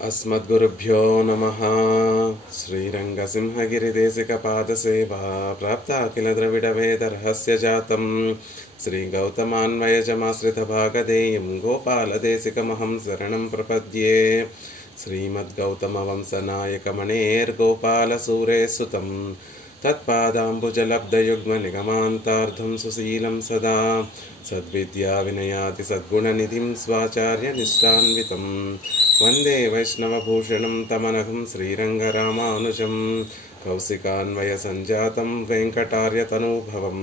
अस्मद्गुरुभ्यो नमः। श्रीरङ्गसिंहगिरिदेशिकपादसेवा प्राप्ता किल द्रविडवेदरहस्य जातं श्रीगौतमान्वयजमाश्रितभागधेयं गोपालदेशिकमहं शरणं प्रपद्ये। श्रीमद्गौतमवंशनायकमणेर्गोपालसूरेसुतं तत्पादाम्बुजलब्धयुग्मनिगमान्तार्धं सुशीलं सदा सद्विद्याविनयातिसद्गुणनिधिं स्वाचार्यनिष्ठान्वितं वन्दे वैष्णवभूषणं तमनघं श्रीरङ्गरामानुजं कौशिकान्वयसञ्जातं वेङ्कटार्यतनूभवं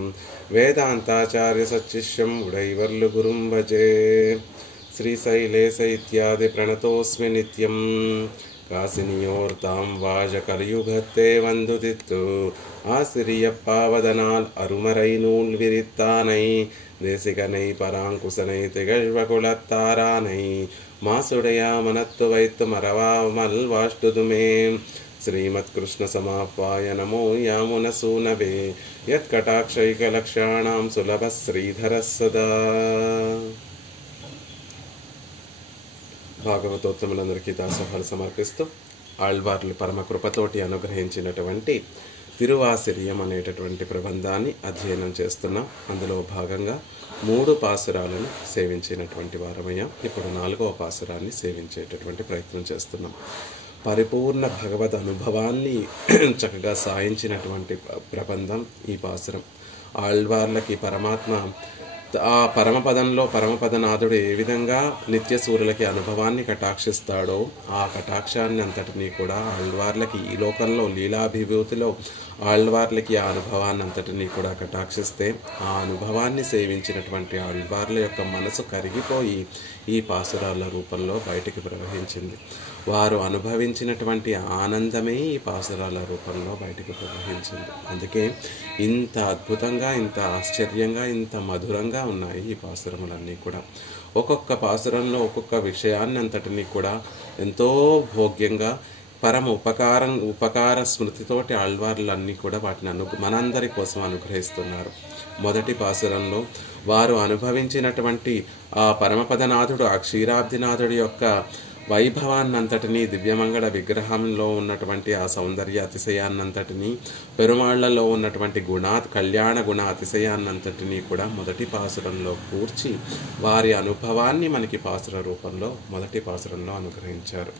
वेदान्ताचार्यसच्शिष्यं उडैवर्लुगुरुं भजे। श्रीशैलेश इत्यादि प्रणतोऽस्मि नित्यं कासिनियोर्तां वाजकलियुगत्ते वन्दुदित्तु ஆசிரியப்பாவதனால் அருமறை நூல் விரித்தானை தேசிகனை பராங்குசனை திகழ்வகுலத்தாரானை மாசுடையா மனத்து வைத்து மறவாமல் வாஷ்டுதுமே। శ్రీమత్ కృష్ణ సమాప్వాయ నమో యామునసూనవే యత్కటాక్షైకలక్షాణాం సులభ శ్రీధర సదా। భాగవతోత్తములందరికీ దాసోహాలు సమర్పిస్తూ ఆళ్వార్లు పరమ కృపతోటి అనుగ్రహించినటువంటి తిరువాసిరియం అనేటటువంటి ప్రబంధాన్ని అధ్యయనం చేస్తున్నాం. అందులో భాగంగా 3 పాసురాలను సేవించినటువంటి వారమయ్యాం. ఇప్పుడు 4వ పాసురాన్ని సేవించేటటువంటి ప్రయత్నం చేస్తున్నాం. పరిపూర్ణ భగవద్ అనుభవాన్ని చక్కగా సాయించినటువంటి ప్రబంధం ఈ పాసురం. ఆళ్వార్లకి పరమాత్మ ఆ పరమపదంలో పరమపదనాథుడు ఏ విధంగా నిత్యసూరులకి అనుభవాన్ని కటాక్షిస్తాడో ఆ కటాక్షాన్ని అంతటినీ కూడా ఆళ్వార్లకి ఈ లోకంలో లీలాభిభూతిలో ఆళ్వార్లకి ఆ అనుభవాన్ని అంతటినీ కూడా కటాక్షిస్తే ఆ అనుభవాన్ని సేవించినటువంటి ఆళ్వార్ల యొక్క మనసు కరిగిపోయి ఈ పాసురాల రూపంలో బయటికి ప్రవహించింది. వారు అనుభవించినటువంటి ఆనందమే ఈ పాసురాల రూపంలో బయటికి ప్రవహించింది. అందుకే ఇంత అద్భుతంగా, ఇంత ఆశ్చర్యంగా, ఇంత మధురంగా ఉన్నాయి ఈ పాసురములన్నీ కూడా. ఒక్కొక్క పాసురంలో ఒక్కొక్క విషయాన్ని అంతటినీ కూడా ఎంతో భోగ్యంగా పరమ ఉపకార స్మృతితోటి ఆళ్వార్లన్నీ కూడా వాటిని మనందరి కోసం అనుగ్రహిస్తున్నారు. మొదటి పాసురంలో వారు అనుభవించినటువంటి ఆ పరమపదనాథుడు, ఆ క్షీరాబ్దినాథుడి యొక్క వైభవాన్నంతటినీ, దివ్యమంగళ విగ్రహంలో ఉన్నటువంటి ఆ సౌందర్య అతిశయాన్నంతటినీ, పెరుమాళ్లలో ఉన్నటువంటి కళ్యాణ గుణ అతిశయాన్నంతటినీ కూడా మొదటి పాసురంలో కూర్చి వారి అనుభవాన్ని మనకి పాసుర రూపంలో మొదటి పాసురంలో అనుగ్రహించారు.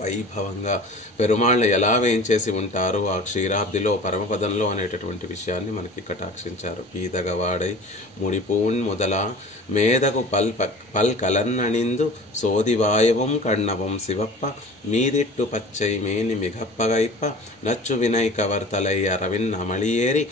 వైభవంగా పెరుమాళ్ళు ఎలా వేయించేసి ఉంటారో ఆ క్షీరాబ్దిలో పరమపదంలో అనేటటువంటి విషయాన్ని మనకి కటాక్షించారు. పీదగవాడై ముడిపూన్ మొదల మేదకు పల్ కలన్నణిందు సోదివాయవం కണ്ണవం శివప్ప మీదిట్టు పచ్చై మేని మిగప్పగైప్ప నచ్చు వినై కవర్తలై అరవిన్ అమళియేరి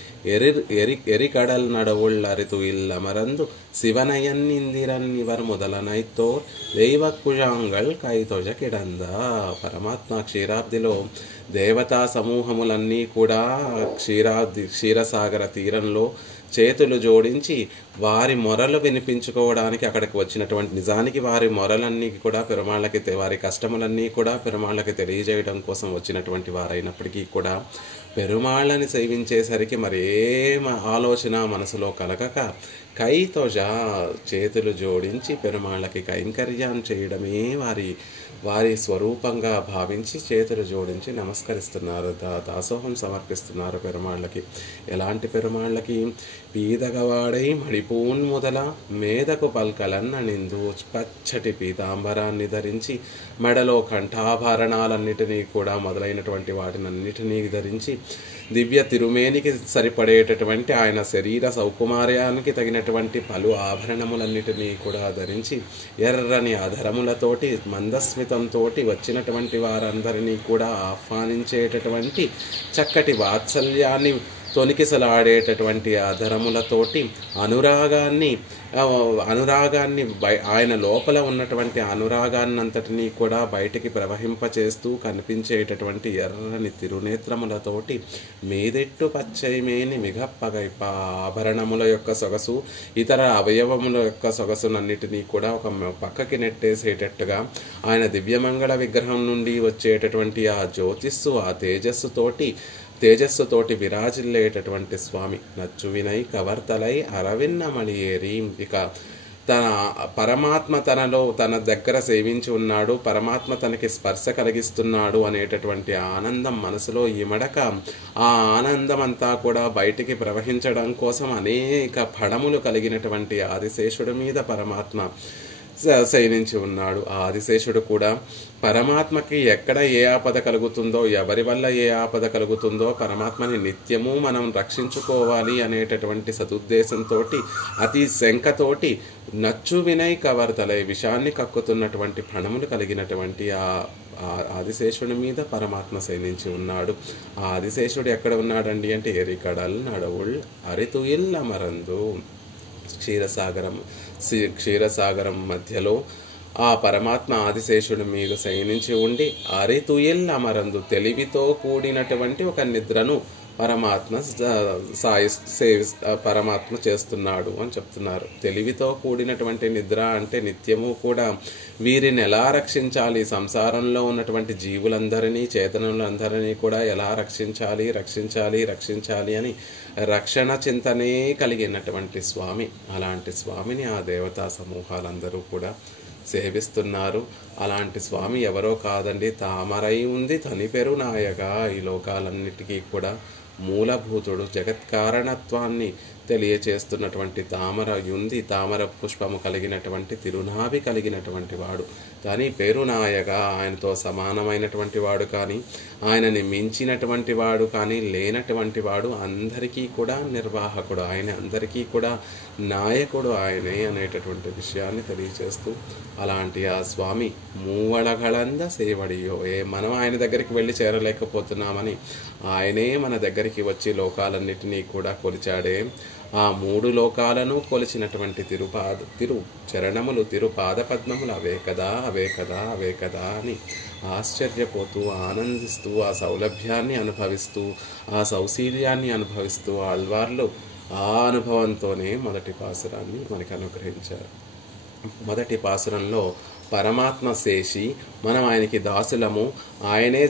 ఎరికడల్ నడవుళ్ళరితు ఇల్లమరందు శివనయన్ ఇందిరన్ ఇవర్ మొదలనైతోర్ దైవకుజాంగల్ కైతొజ కిడందా. పరమాత్మ క్షీరాబ్దిలో దేవతా సమూహములన్నీ కూడా క్షీరసాగర తీరంలో చేతులు జోడించి వారి మొరలు వినిపించుకోవడానికి అక్కడికి వచ్చినటువంటి, నిజానికి వారి మొరలన్నీ కూడా పెరుమాళ్ళకి, వారి కష్టములన్నీ కూడా పెరుమాళ్ళకి తెలియజేయడం కోసం వచ్చినటువంటి వారైనప్పటికీ కూడా పెరుమాళ్ళని సేవించేసరికి మరేం ఆలోచన మనసులో కలగక కైతోజ చేతులు జోడించి పెరుమాళ్ళకి కైంకర్యాన్ని చేయడమే వారి స్వరూపంగా భావించి చేతులు జోడించి నమస్కరిస్తున్నారు, దాసోహం సమర్పిస్తున్నారు పెరుమాళ్ళకి. ఎలాంటి పెరుమాళ్ళకి? పీదగవాడై మడిపూన్ మొదల మేదకు పల్కలన్నణిందు పచ్చటి పీతాంబరాన్ని ధరించి మెడలో కంఠాభరణాలన్నిటినీ కూడా మొదలైనటువంటి వాటినన్నిటినీ ధరించి దివ్య తిరుమేనికి సరిపడేటటువంటి ఆయన శరీర సౌకుమార్యానికి తగినటువంటి పలు ఆభరణములన్నిటినీ కూడా ధరించి ఎర్రని అధరములతోటి మందస్మితంతో వచ్చినటువంటి వారందరినీ కూడా ఆహ్వానించేటటువంటి చక్కటి వాత్సల్యాన్ని తొనికిసలాడేటటువంటి ఆధరములతోటి అనురాగాన్ని ఆయన లోపల ఉన్నటువంటి అనురాగాన్నంతటినీ కూడా బయటికి ప్రవహింపచేస్తూ కనిపించేటటువంటి ఎర్రని తిరునేత్రములతోటి మీదెట్టు పచ్చైమేని మిగప్పగైప ఆభరణముల యొక్క సొగసు, ఇతర అవయవముల యొక్క సొగసునన్నిటినీ కూడా ఒక పక్కకి నెట్టేసేటట్టుగా ఆయన దివ్యమంగళ విగ్రహం నుండి వచ్చేటటువంటి ఆ జ్యోతిస్సు, ఆ తేజస్సుతోటి విరాజిల్లేటటువంటి స్వామి నచ్చు వినై కవర్తలై అరవిన్నమళియేరి. ఇక తన పరమాత్మ తన దగ్గర సేవించి ఉన్నాడు, పరమాత్మ తనకి స్పర్శ కలిగిస్తున్నాడు అనేటటువంటి ఆనందం మనసులో ఇమడక ఆ ఆనందం అంతా కూడా బయటికి ప్రవహించడం కోసం అనేక ఫణములు కలిగినటువంటి ఆదిశేషుడి మీద పరమాత్మ శయనించి ఉన్నాడు. ఆ ఆదిశేషుడు కూడా పరమాత్మకి ఎక్కడ ఏ ఆపద కలుగుతుందో, ఎవరి వల్ల ఏ ఆపద కలుగుతుందో పరమాత్మని నిత్యము మనం రక్షించుకోవాలి అనేటటువంటి సదుద్దేశంతో అతి శంకతోటి నచ్చు వినయ్ కవర్తలై విషాన్ని కక్కుతున్నటువంటి ఫణములు కలిగినటువంటి ఆ ఆదిశేషుడి మీద పరమాత్మ శయనించి ఉన్నాడు. ఆ ఆదిశేషుడు ఎక్కడ ఉన్నాడండి అంటే ఎరికడల్ నడవుల్ అరితుయిల్ అమరందు, క్షీరసాగరం మధ్యలో ఆ పరమాత్మ ఆదిశేషుడి మీద శయనించి ఉండి అరితుయిల్ అమరందు తెలివితో కూడినటువంటి ఒక నిద్రను పరమాత్మ చేస్తున్నాడు అని చెప్తున్నారు. తెలివితో కూడినటువంటి నిద్ర అంటే నిత్యము కూడా వీరిని ఎలా రక్షించాలి, సంసారంలో ఉన్నటువంటి జీవులందరినీ చేతనులందరినీ కూడా ఎలా రక్షించాలి అని రక్షణ చింతనే కలిగినటువంటి స్వామి. అలాంటి స్వామిని ఆ దేవతా సమూహాలందరూ కూడా సేవిస్తున్నారు. అలాంటి స్వామి ఎవరో కాదండి, తామరై ఉంది తనిపెరు నాయగా, ఈ లోకాలన్నిటికీ కూడా మూలభూతుడు, జగత్కారణత్వాన్ని తెలియచేస్తున్నటువంటి తామర పుష్పము కలిగినటువంటి తిరునాభి కలిగినటువంటి వాడు. కానీ పేరునాయగా ఆయనతో సమానమైనటువంటి వాడు కానీ ఆయనని మించినటువంటి వాడు కానీ లేనటువంటి వాడు, అందరికీ కూడా నిర్వాహకుడు ఆయన, అందరికీ కూడా నాయకుడు ఆయనే అనేటటువంటి విషయాన్ని తెలియచేస్తూ అలాంటి ఆ స్వామి మూవళగళంద సేవడియో, మనం ఆయన దగ్గరికి వెళ్ళి చేరలేకపోతున్నామని ఆయనే మన దగ్గరికి వచ్చి లోకాలన్నిటినీ కూడా కొలిచాడే. ఆ మూడు లోకాలను కొలిచినటువంటి తిరు చరణములు, తిరు పాదపద్మములు అవే కదా అని ఆశ్చర్యపోతూ ఆనందిస్తూ ఆ సౌలభ్యాన్ని అనుభవిస్తూ ఆ సౌశీల్యాన్ని అనుభవిస్తూ ఆళ్వార్లు ఆ అనుభవంతోనే మొదటి పాసురాన్ని మనకు అనుగ్రహించారు. మొదటి పాసురంలో పరమాత్మ శేషి, మనం ఆయనకి దాసులము, ఆయనే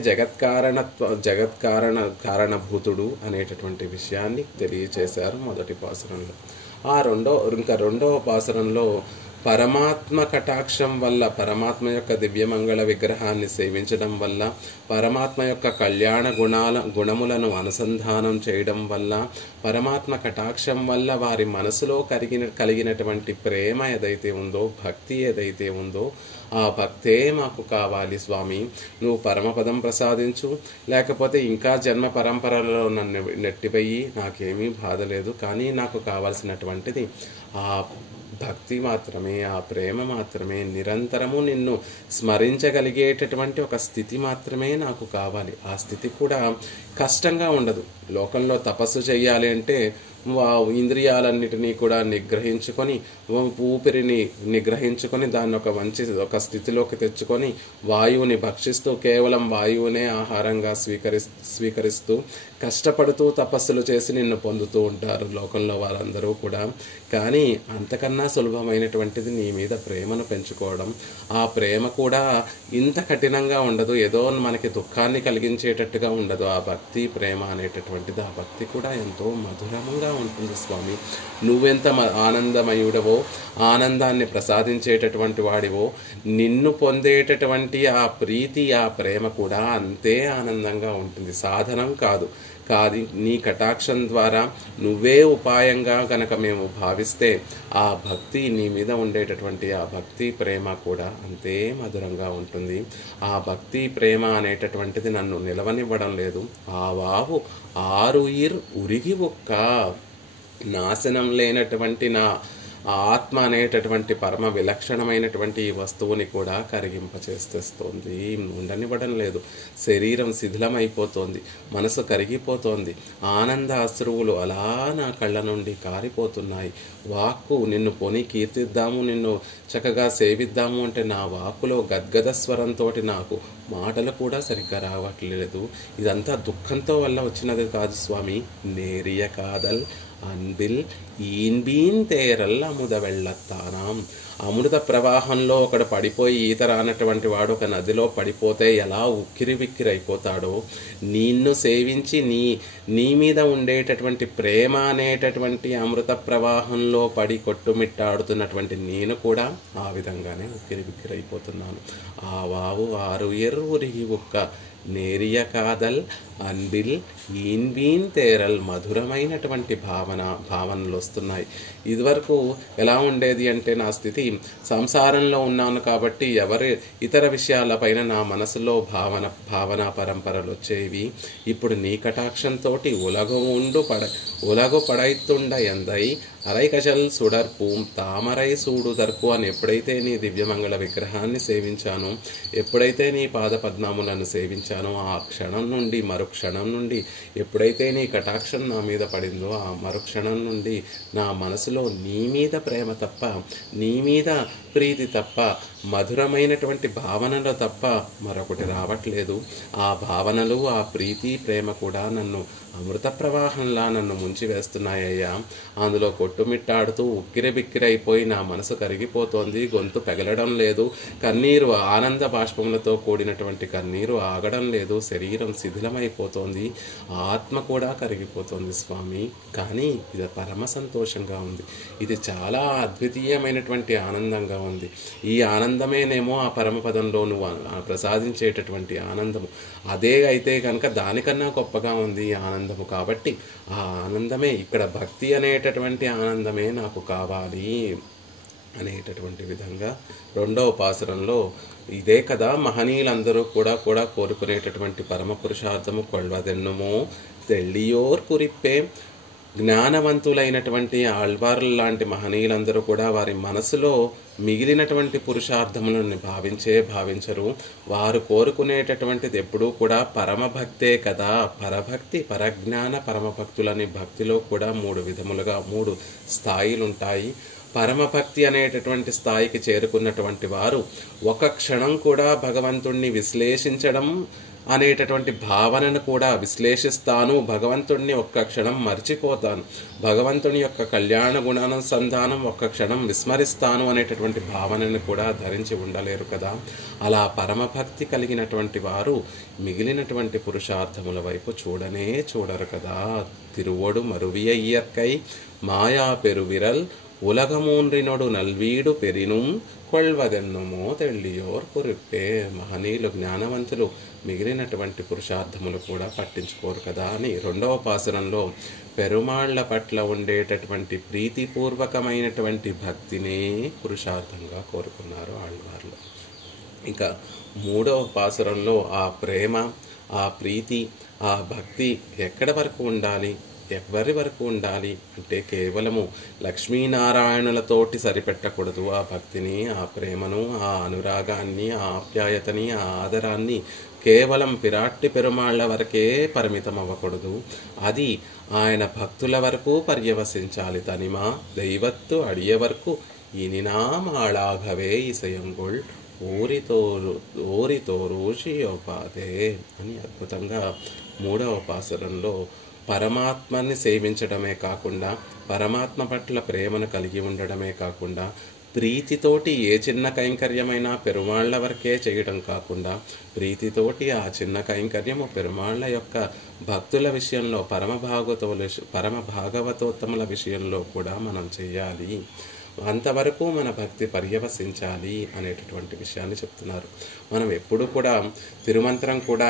కారణభూతుడు అనేటటువంటి విషయాన్ని తెలియచేశారు మొదటి పాసురంలో. రెండవ పాసురంలో పరమాత్మ కటాక్షం వల్ల, పరమాత్మ యొక్క దివ్యమంగళ విగ్రహాన్ని సేవించడం వల్ల, పరమాత్మ యొక్క కళ్యాణ గుణములను అనుసంధానం చేయడం వల్ల, పరమాత్మ కటాక్షం వల్ల వారి మనసులో కలిగినటువంటి ప్రేమ ఏదైతే ఉందో, భక్తి ఏదైతే ఉందో, ఆ భక్తే మాకు కావాలి స్వామి, నువ్వు పరమపదం ప్రసాదించు, లేకపోతే ఇంకా జన్మ పరంపరలో నన్ను నెట్టిపోయి నాకేమీ బాధ లేదు, కానీ నాకు కావాల్సినటువంటిది ఆ భక్తి మాత్రమే, ఆ ప్రేమ మాత్రమే, నిరంతరము నిన్ను స్మరించగలిగేటటువంటి ఒక స్థితి మాత్రమే నాకు కావాలి. ఆ స్థితి కూడా కష్టంగా ఉండదు. లోకంలో తపస్సు చేయాలి అంటే ఇంద్రియాలన్నిటినీ కూడా నిగ్రహించుకొని, ఊపిరిని నిగ్రహించుకొని దాన్ని ఒక స్థితిలోకి తెచ్చుకొని వాయువుని భక్షిస్తూ కేవలం వాయువునే ఆహారంగా స్వీకరిస్తూ కష్టపడుతూ తపస్సులు చేసి నిన్ను పొందుతూ ఉంటారు లోకంలో వారందరూ కూడా. కానీ అంతకన్నా సులభమైనటువంటిది నీ మీద ప్రేమను పెంచుకోవడం. ఆ ప్రేమ కూడా ఇంత కఠినంగా ఉండదు, ఏదో మనకి దుఃఖాన్ని కలిగించేటట్టుగా ఉండదు. ఆ భక్తి ప్రేమ అనేటటువంటిది, ఆ భక్తి కూడా ఎంతో మధురంగా ఉంటుంది స్వామి. నువ్వెంత ఆనందమయుడవో, ఆనందాన్ని ప్రసాదించేటటువంటి వాడివో, నిన్ను పొందేటటువంటి ఆ ప్రీతి, ఆ ప్రేమ కూడా అంతే ఆనందంగా ఉంటుంది. సాధనం కాదు, నీ కటాక్షం ద్వారా నువ్వే ఉపాయంగా గనక మేము భావిస్తే ఆ భక్తి, నీ మీద ఉండేటటువంటి ఆ భక్తి ప్రేమ కూడా అంతే మధురంగా ఉంటుంది. ఆ భక్తి ప్రేమ అనేటటువంటిది నన్ను నిలవనివ్వడం లేదు. ఆ వావు ఆరుయిర్ ఉరిగి ఒక్క, నాశనం లేనటువంటి నా ఆత్మ అనేటటువంటి పరమ విలక్షణమైనటువంటి ఈ వస్తువుని కూడా కరిగింపచేస్తోంది, ఉండనివ్వడం లేదు. శరీరం శిథిలమైపోతోంది, మనసు కరిగిపోతోంది, ఆనంద అశ్రువులు అలా నా కళ్ళ నుండి కారిపోతున్నాయి. వాక్కు నిన్ను పోని కీర్తిద్దాము, నిన్ను చక్కగా సేవిద్దాము అంటే నా వాక్కులో గద్గద స్వరంతో నాకు మాటలు కూడా సరిగ్గా రావట్లేదు. ఇదంతా దుఃఖంతో వల్ల వచ్చినది కాదు స్వామి. నేరియ కాదల్ అన్బిల్ ఈన్బీన్ తేరల్ అముద వెళ్ళత్తానాం. అమృత ప్రవాహంలో ఒకడు పడిపోయి ఈత రానటువంటి వాడు ఒక నదిలో పడిపోతే ఎలా ఉక్కిరి బిక్కిరి అయిపోతాడో, నిన్ను సేవించి నీ మీద ఉండేటటువంటి ప్రేమ అనేటటువంటి అమృత ప్రవాహంలో పడి కొట్టుమిట్టాడుతున్నటువంటి నేను కూడా ఆ విధంగానే ఉక్కిరి బిక్కిరి అయిపోతున్నాను. ఆ వావు ఆరు ఎర్రురిగి ఒక్క నేరియ కాదల్ అన్బిల్ ఈన్వీన్ తేరల్. మధురమైనటువంటి భావనలు వస్తున్నాయి. ఇదివరకు ఎలా ఉండేది అంటే నా స్థితి, సంసారంలో ఉన్నాను కాబట్టి ఇతర విషయాలపైన నా మనసులో భావన పరంపరలు వచ్చేవి. ఇప్పుడు నీ కటాక్షంతో ఉలగు పడైతుండ ఎందై అరైకజల్ సుడర్పూం తామరై సూడుదర్పు అని ఎప్పుడైతే నీ దివ్యమంగళ విగ్రహాన్ని సేవించానో, ఎప్పుడైతే నీ పాదపద్మములను సేవించానో, ఆ క్షణం నుండి మరుక్షణం నుండి ఎప్పుడైతే నీ కటాక్షం నా మీద పడిందో, ఆ మరుక్షణం నుండి నా మనసులో నీ మీద ప్రేమ తప్ప, నీ మీద ప్రీతి తప్ప, మధురమైనటువంటి భావనలు తప్ప మరొకటి రావట్లేదు. ఆ భావనలు, ఆ ప్రీతి, ప్రేమ కూడా నన్ను అమృత ప్రవాహంలా నన్ను ముంచివేస్తున్నాయ్యా. అందులో కొట్టుమిట్టాడుతూ ఉక్కిరిబిక్కిరైపోయి నా మనసు కరిగిపోతోంది. గొంతు పెగలడం లేదు. కన్నీరు, ఆనంద బాష్పములతో కూడినటువంటి కన్నీరు ఆగడం లేదు. శరీరం శిథిలమైపోతోంది. ఆత్మ కూడా కరిగిపోతోంది స్వామి. కానీ ఇది పరమ సంతోషంగా ఉంది. ఇది చాలా అద్వితీయమైనటువంటి ఆనందంగా ఉంది. ఈ ఆనందమేనేమో ఆ పరమపదంలో నువ్వు ప్రసాదించేటటువంటి ఆనందము. అదే అయితే కనుక దానికన్నా గొప్పగా ఉంది ఈ ఆనందము. కాబట్టి ఆ ఆనందమే, ఇక్కడ భక్తి అనేటటువంటి ఆనందమే నాకు కావాలి అనేటటువంటి విధంగా రెండవ పాసురంలో ఇదే కదా మహనీయులందరూ కూడా కోరుకునేటటువంటి పరమ పురుషార్థము. కొల్వదెన్నుమో తెల్లియోర్ కురిప్పే. జ్ఞానవంతులైనటువంటి ఆళ్వార్ల లాంటి మహనీయులందరూ కూడా వారి మనసులో మిగిలినటువంటి పురుషార్థములను భావించరు. వారు కోరుకునేటటువంటిది ఎప్పుడూ కూడా పరమభక్తే కదా. పరభక్తి, పరజ్ఞాన, పరమభక్తులని భక్తిలో కూడా 3 విధములుగా 3 స్థాయిలుంటాయి. పరమభక్తి అనేటటువంటి స్థాయికి చేరుకున్నటువంటి వారు ఒక క్షణం కూడా భగవంతుణ్ణి విశ్లేషించడం అనేటటువంటి భావనను కూడా విశ్లేషిస్తాను, భగవంతుడిని ఒక్క క్షణం మర్చిపోతాను, భగవంతుని యొక్క కళ్యాణ గుణానుసంధానం ఒక్క క్షణం విస్మరిస్తాను అనేటటువంటి భావనను కూడా ధరించి ఉండలేరు కదా. అలా పరమభక్తి కలిగినటువంటి వారు మిగిలినటువంటి పురుషార్థముల వైపు చూడరు కదా. తిరువొడు మరువియయ్యక్కై మాయా పెరువిరల్ ఉలగమూన్రినొడు నల్వీడు పెరినుం కొల్వదెన్నుమో తెల్లియోర్ కురిప్పే. మహనీయులు, జ్ఞానవంతులు మిగిలినటువంటి పురుషార్థములు కూడా పట్టించుకోరు కదా అని రెండవ పాసురంలో పెరుమాళ్ల పట్ల ఉండేటటువంటి ప్రీతిపూర్వకమైనటువంటి భక్తినే పురుషార్థంగా కోరుకున్నారు ఆళ్వార్లు. ఇంకా మూడవ పాసురంలో ఆ ప్రేమ, ఆ ప్రీతి, ఆ భక్తి ఎక్కడి వరకు ఉండాలి, ఎవరి వరకు ఉండాలి అంటే కేవలము లక్ష్మీనారాయణులతోటి సరిపెట్టకూడదు. ఆ భక్తిని, ఆ ప్రేమను, ఆ అనురాగాన్ని, ఆ ఆప్యాయతని, ఆ ఆదరాన్ని కేవలం పిరాట్టి పెరుమాళ్ల వరకే పరిమితం అవ్వకూడదు. అది ఆయన భక్తుల వరకు పర్యవసించాలి. తనిమా దైవత్తు అడియ వరకు ఇనినామాళాఘవే ఇసయంగొళ్ ఓరితోరూషియోపాదే అని అద్భుతంగా మూడవ పాసురంలో పరమాత్మని సేవించడమే కాకుండా, పరమాత్మ పట్ల ప్రేమను కలిగి ఉండడమే కాకుండా, ప్రీతితోటి ఏ చిన్న కైంకర్యమైనా పెరుమాళ్ల వరకే చేయడం కాకుండా, ప్రీతితోటి ఆ చిన్న కైంకర్యము పెరుమాళ్ల యొక్క భక్తుల విషయంలో, పరమ భాగవతోత్తముల విషయంలో కూడా మనం చెయ్యాలి. అంతవరకు మన భక్తి పర్యవసించాలి అనేటటువంటి విషయాన్ని చెప్తున్నారు. మనం ఎప్పుడు కూడా తిరుమంత్రం కూడా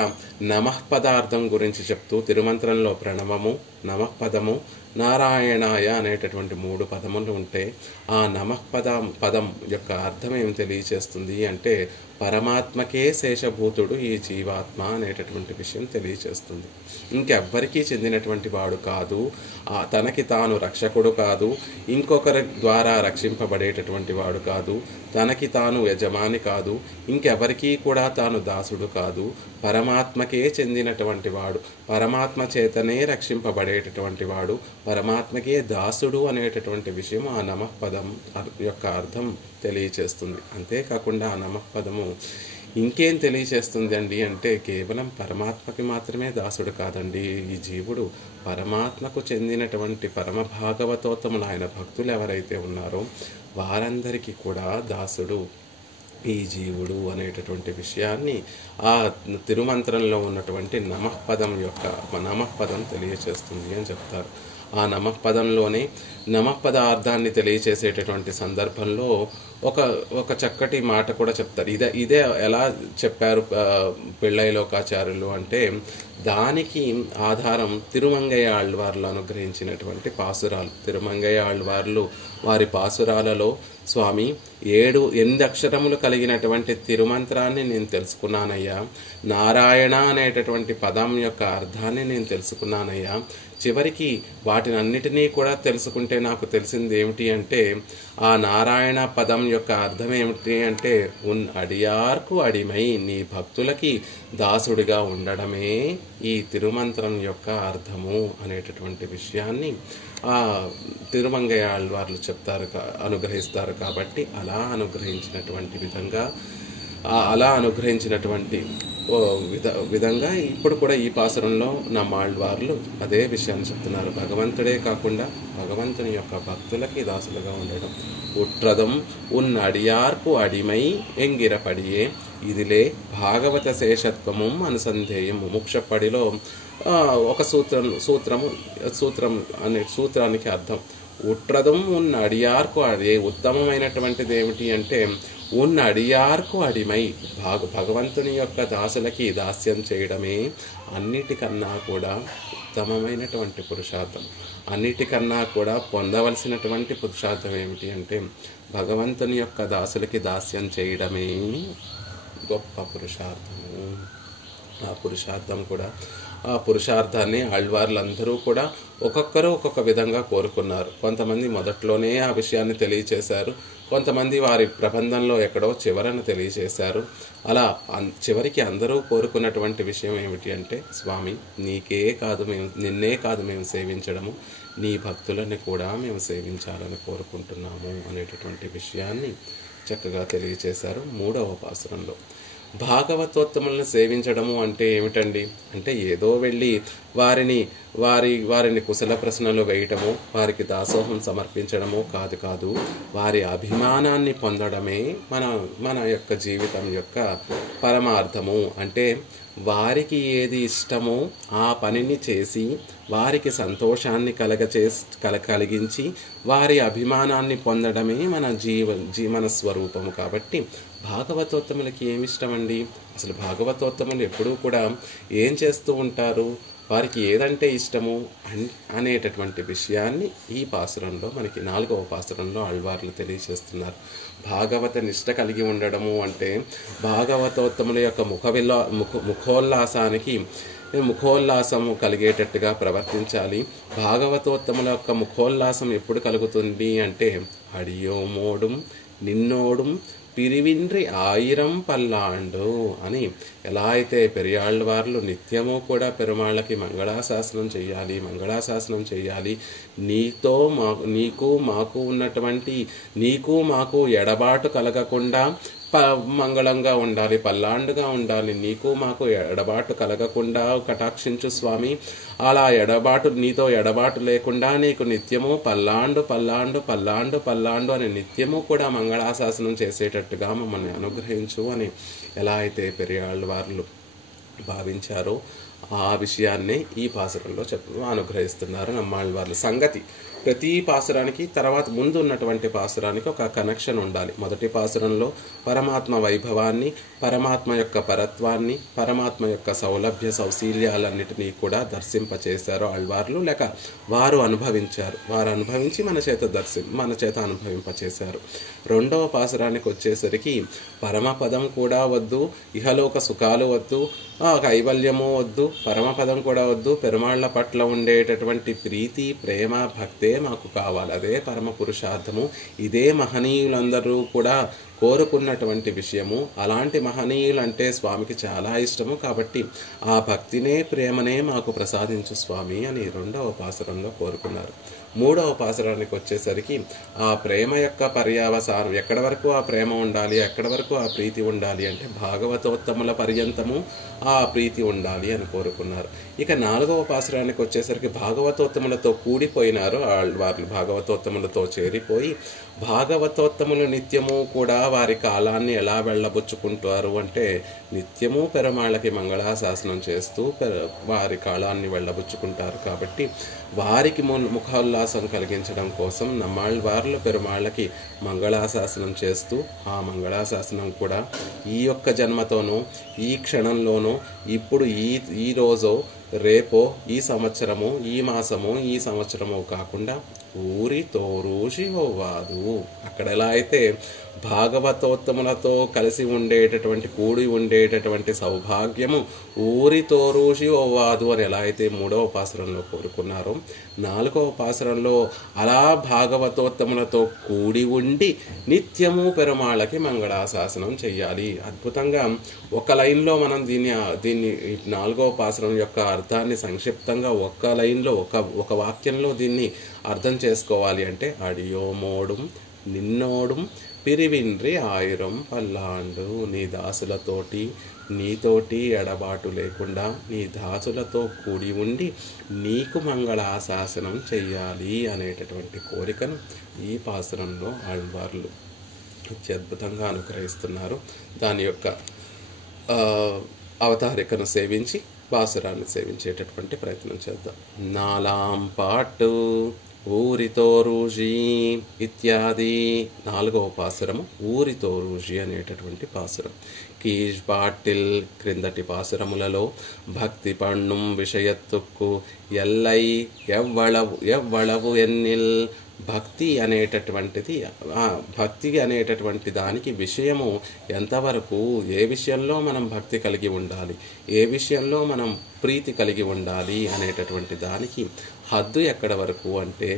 నమఃపదార్థం గురించి చెప్తూ, తిరుమంత్రంలో ప్రణవము, నమఃపదము, నారాయణాయ అనేటటువంటి 3 పదములు ఉంటే ఆ పదం యొక్క అర్థం ఏం తెలియచేస్తుంది అంటే పరమాత్మకే శేషభూతుడు ఈ జీవాత్మ అనేటటువంటి విషయం తెలియచేస్తుంది. ఇంకెవ్వరికీ చెందినటువంటి వాడు కాదు, తనకి తాను రక్షకుడు కాదు, ఇంకొకరి ద్వారా రక్షింపబడేటటువంటి వాడు కాదు, తనకి తాను యజమాని కాదు, ఇంకెవరికీ కూడా తాను దాసుడు కాదు, పరమాత్మకే చెందినటువంటి వాడు, పరమాత్మ చేతనే రక్షింపబడేటటువంటి వాడు, పరమాత్మకే దాసుడు అనేటటువంటి విషయం ఆ నమఃపదం యొక్క అర్థం తెలియచేస్తుంది. అంతేకాకుండా ఆ నమఃపదము ఇంకేం తెలియచేస్తుంది అండి అంటే కేవలం పరమాత్మకి మాత్రమే దాసుడు కాదండి ఈ జీవుడు, పరమాత్మకు చెందినటువంటి పరమ భాగవతోత్తములు ఆయన భక్తులు ఎవరైతే ఉన్నారో వారందరికీ కూడా దాసుడు ఈ జీవుడు అనేటటువంటి విషయాన్ని ఆ తిరుమంత్రంలో ఉన్నటువంటి నమఃపదం తెలియచేస్తుంది అని చెప్తారు. ఆ నమఃపదంలోనే నమఃపదార్థాన్ని తెలియచేసేటటువంటి సందర్భంలో ఒక చక్కటి మాట కూడా చెప్తారు. ఇదే ఎలా చెప్పారు పిళ్ళైలోకాచార్యులు అంటే దానికి ఆధారం తిరుమంగయ్య ఆళ్వార్లు అనుగ్రహించినటువంటి పాసురాలు. తిరుమంగయ్య ఆళ్వార్లు వారి పాసురాలలో స్వామి 8 అక్షరములు కలిగినటువంటి తిరుమంత్రాన్ని నేను తెలుసుకున్నానయ్యా, నారాయణ అనేటటువంటి పదం యొక్క అర్థాన్ని నేను తెలుసుకున్నానయ్యా, చివరికి వాటిని అన్నిటినీ కూడా తెలుసుకుంటే నాకు తెలిసింది ఏమిటి అంటే ఆ నారాయణ పదం యొక్క అర్థం ఏమిటి అంటే ఉన్ అడియార్కు అడిమై, నీ భక్తులకి దాసుడిగా ఉండడమే ఈ తిరుమంత్రం యొక్క అర్థము అనేటటువంటి విషయాన్ని ఆ తిరుమంగయ్య ఆళ్వార్లు చెప్తారు, అనుగ్రహిస్తారు. కాబట్టి అలా అనుగ్రహించినటువంటి విధంగా ఇప్పుడు కూడా ఈ పాసురంలో నమ్మాళ్వార్లు అదే విషయాన్ని చెప్తున్నారు. భగవంతుడే కాకుండా భగవంతుని యొక్క భక్తులకి దాసులుగా ఉండడం. ఉట్రదం ఉన్నడియార్కు అడిమై ఎంగిరపడియే ఇదిలే భాగవత శేషత్వము అనుసంధేయం. ముముక్షపడిలో ఒక సూత్రం అనే సూత్రానికి అర్థం ఉట్రదం ఉన్న అడియార్కు అదే ఉత్తమమైనటువంటిది ఏమిటి అంటే ఉన్న అడియార్కు అడిమై, భగవంతుని యొక్క దాసులకి దాస్యం చేయడమే అన్నిటికన్నా కూడా ఉత్తమమైనటువంటి పురుషార్థం. అన్నిటికన్నా కూడా పొందవలసినటువంటి పురుషార్థం ఏమిటి అంటే భగవంతుని యొక్క దాసులకి దాస్యం చేయడమే గొప్ప పురుషార్థము. ఆ పురుషార్థాన్ని ఆళ్వార్లందరూ కూడా ఒక్కొక్కరు ఒక్కొక్క విధంగా కోరుకున్నారు. కొంతమంది మొదట్లోనే ఆ విషయాన్ని తెలియచేశారు, కొంతమంది వారి ప్రబంధంలో ఎక్కడో చివరను తెలియచేశారు. అలా చివరికి అందరూ కోరుకున్నటువంటి విషయం ఏమిటి అంటే స్వామి నిన్నే కాదు మేము సేవించడము, నీ భక్తులని కూడా మేము సేవించాలని కోరుకుంటున్నాము అనేటటువంటి విషయాన్ని చక్కగా తెలియచేశారు 3వ పాసురంలో. భాగవతోత్తములను సేవించడము అంటే ఏమిటండి అంటే ఏదో వెళ్ళి వారిని కుశల ప్రశ్నలు వేయటము, వారికి దాసోహం సమర్పించడము కాదు. వారి అభిమానాన్ని పొందడమే మన యొక్క జీవితం యొక్క పరమార్థము. అంటే వారికి ఏది ఇష్టమో ఆ పనిని చేసి వారికి సంతోషాన్ని కలిగించి వారి అభిమానాన్ని పొందడమే మన స్వరూపము. కాబట్టి భాగవతోత్తములకి ఏమిష్టమండి? అసలు భాగవతోత్తములు ఎప్పుడూ కూడా ఏం చేస్తూ ఉంటారు, వారికి ఏదంటే ఇష్టము అనేటటువంటి విషయాన్ని ఈ పాసురంలో మనకి 4వ పాసురంలో ఆళ్వార్లు తెలియజేస్తున్నారు. భాగవత నిష్ట కలిగి ఉండడము అంటే భాగవతోత్తముల యొక్క ముఖోల్లాసము కలిగేటట్టుగా ప్రవర్తించాలి. భాగవతోత్తముల యొక్క ముఖోల్లాసం ఎప్పుడు కలుగుతుంది అంటే అడియోమోడుం నిన్నోడుం పిరివిండ్రి 1000 పల్లాండు అని ఎలా అయితే పెరియాళ్ళవార్లు నిత్యము కూడా పెరుమాళ్ళకి మంగళాశాసనం చేయాలి. నీకు మాకు ఎడబాటు కలగకుండా మంగళంగా ఉండాలి, పల్లాండుగా ఉండాలి. నీకు మాకు ఎడబాటు కలగకుండా కటాక్షించు స్వామి. అలా నీతో ఎడబాటు లేకుండా నీకు నిత్యము పల్లాండు అని నిత్యము కూడా మంగళాశాసనం చేసేటట్టుగా మమ్మల్ని అనుగ్రహించు అని ఎలా అయితే పెరియాళ్ళవార్లు భావించారో ఆ విషయాన్నే ఈ పాసురంలో అనుగ్రహిస్తున్నారు నమ్మాళ్ళవార్లు. సంగతి ప్రతి పాసురానికి తర్వాత ముందు ఉన్నటువంటి పాసురానికి ఒక కనెక్షన్ ఉండాలి. మొదటి పాసురంలో పరమాత్మ వైభవాన్ని, పరమాత్మ యొక్క పరత్వాన్ని, పరమాత్మ యొక్క సౌలభ్య సౌశీల్యాలన్నిటినీ కూడా దర్శింపచేశారు ఆళ్వార్లు, లేక వారు అనుభవించి మన చేత అనుభవింపచేశారు. 2వ పాసురానికి వచ్చేసరికి పరమపదం కూడా వద్దు, ఇహలోక సుఖాలు వద్దు, కైవల్యము వద్దు, పరమపదం కూడా వద్దు, పెరుమాళ్ల పట్ల ఉండేటటువంటి ప్రీతి, ప్రేమ, భక్తే మాకు కావాలి. అదే పరమ పురుషార్థము. ఇదే మహనీయులందరూ కూడా కోరుకున్నటువంటి విషయము. అలాంటి మహనీయులు అంటే స్వామికి చాలా ఇష్టము. కాబట్టి ఆ భక్తినే ప్రేమనే మాకు ప్రసాదించు స్వామి అని 2వ పాసురంలో కోరుకున్నారు. మూడవ పాసురానికి వచ్చేసరికి ఆ ప్రేమ యొక్క పర్యావసానం ఎక్కడి వరకు ఆ ప్రేమ ఉండాలి, ఎక్కడి వరకు ఆ ప్రీతి ఉండాలి అంటే భాగవతోత్తముల పర్యంతము ఆ ప్రీతి ఉండాలి అని కోరుకున్నారు. ఇక నాలుగవ పాసురానికి వచ్చేసరికి భాగవతోత్తములతో కూడిపోయినారు వాళ్ళు, భాగవతోత్తములతో చేరిపోయి భాగవతోత్తములు నిత్యము కూడా వారి కాలాన్ని ఎలా వెళ్ళబుచ్చుకుంటారు అంటే నిత్యము పెరుమాళ్ళకి మంగళాశాసనం చేస్తూ వారి కాలాన్ని వెళ్ళబుచ్చుకుంటారు. కాబట్టి వారికి ముఖోల్లాసం కలిగించడం కోసం నమ్మాళ్ళవార్లు పెరుమాళ్ళకి మంగళాశాసనం చేస్తూ ఆ మంగళాశాసనం కూడా ఈ యొక్క జన్మతోనూ ఈ క్షణంలోనూ ఇప్పుడు ఈ రోజో రేపో ఈ సంవత్సరము ఈ మాసము ఈ సంవత్సరము కాకుండా ఊరి తోరూసి ఓవాదు. అక్కడ ఎలా అయితే భాగవతోత్తములతో కలిసి ఉండేటటువంటి కూడి ఉండేటటువంటి సౌభాగ్యము ఊరి తోరూసి ఓవాదు అని ఎలా అయితే మూడవ పాసురంలో కోరుకున్నారో, నాలుగవ పాసురంలో అలా భాగవతోత్తములతో కూడి ఉండి నిత్యము పెరుమాళ్ళకి మంగళాశాసనం చెయ్యాలి. అద్భుతంగా ఒక లైన్లో మనం దీన్ని నాలుగవ పాసురం యొక్క అర్థాన్ని సంక్షిప్తంగా ఒక్క లైన్లో ఒక వాక్యంలో దీన్ని అర్థం చేసుకోవాలి అంటే అడియోమోడుం నిన్నోడుం పిరివిండ్రి ఆయిరం పల్లాండు. నీ దాసులతోటి నీతోటి ఎడబాటు లేకుండా నీ దాసులతో కూడి ఉండి నీకు మంగళాశాసనం చెయ్యాలి అనేటటువంటి కోరికను ఈ పాసురంలో ఆళ్వార్లు అత్యద్భుతంగా అనుగ్రహిస్తున్నారు. దాని యొక్క అవతారికను సేవించి పాసురాన్ని సేవించేటటువంటి ప్రయత్నం చేద్దాం. నాలాం పాటు ఊరితోరూజీ ఇత్యాది నాలుగవ పాసురము ఊరితోరూజీ అనేటటువంటి పాసురం. కీజ్ పాటిల్ క్రిందటి పాసురములలో భక్తి పన్నుం విషయత్తుక్కు ఎల్లై ఎవ్వళవు ఎన్నిల్. భక్తి అనేటటువంటి దానికి విషయము ఎంతవరకు, ఏ విషయంలో మనం భక్తి కలిగి ఉండాలి, ఏ విషయంలో మనం ప్రీతి కలిగి ఉండాలి అనేటటువంటి దానికి హద్దు ఎక్కడ వరకు అంటే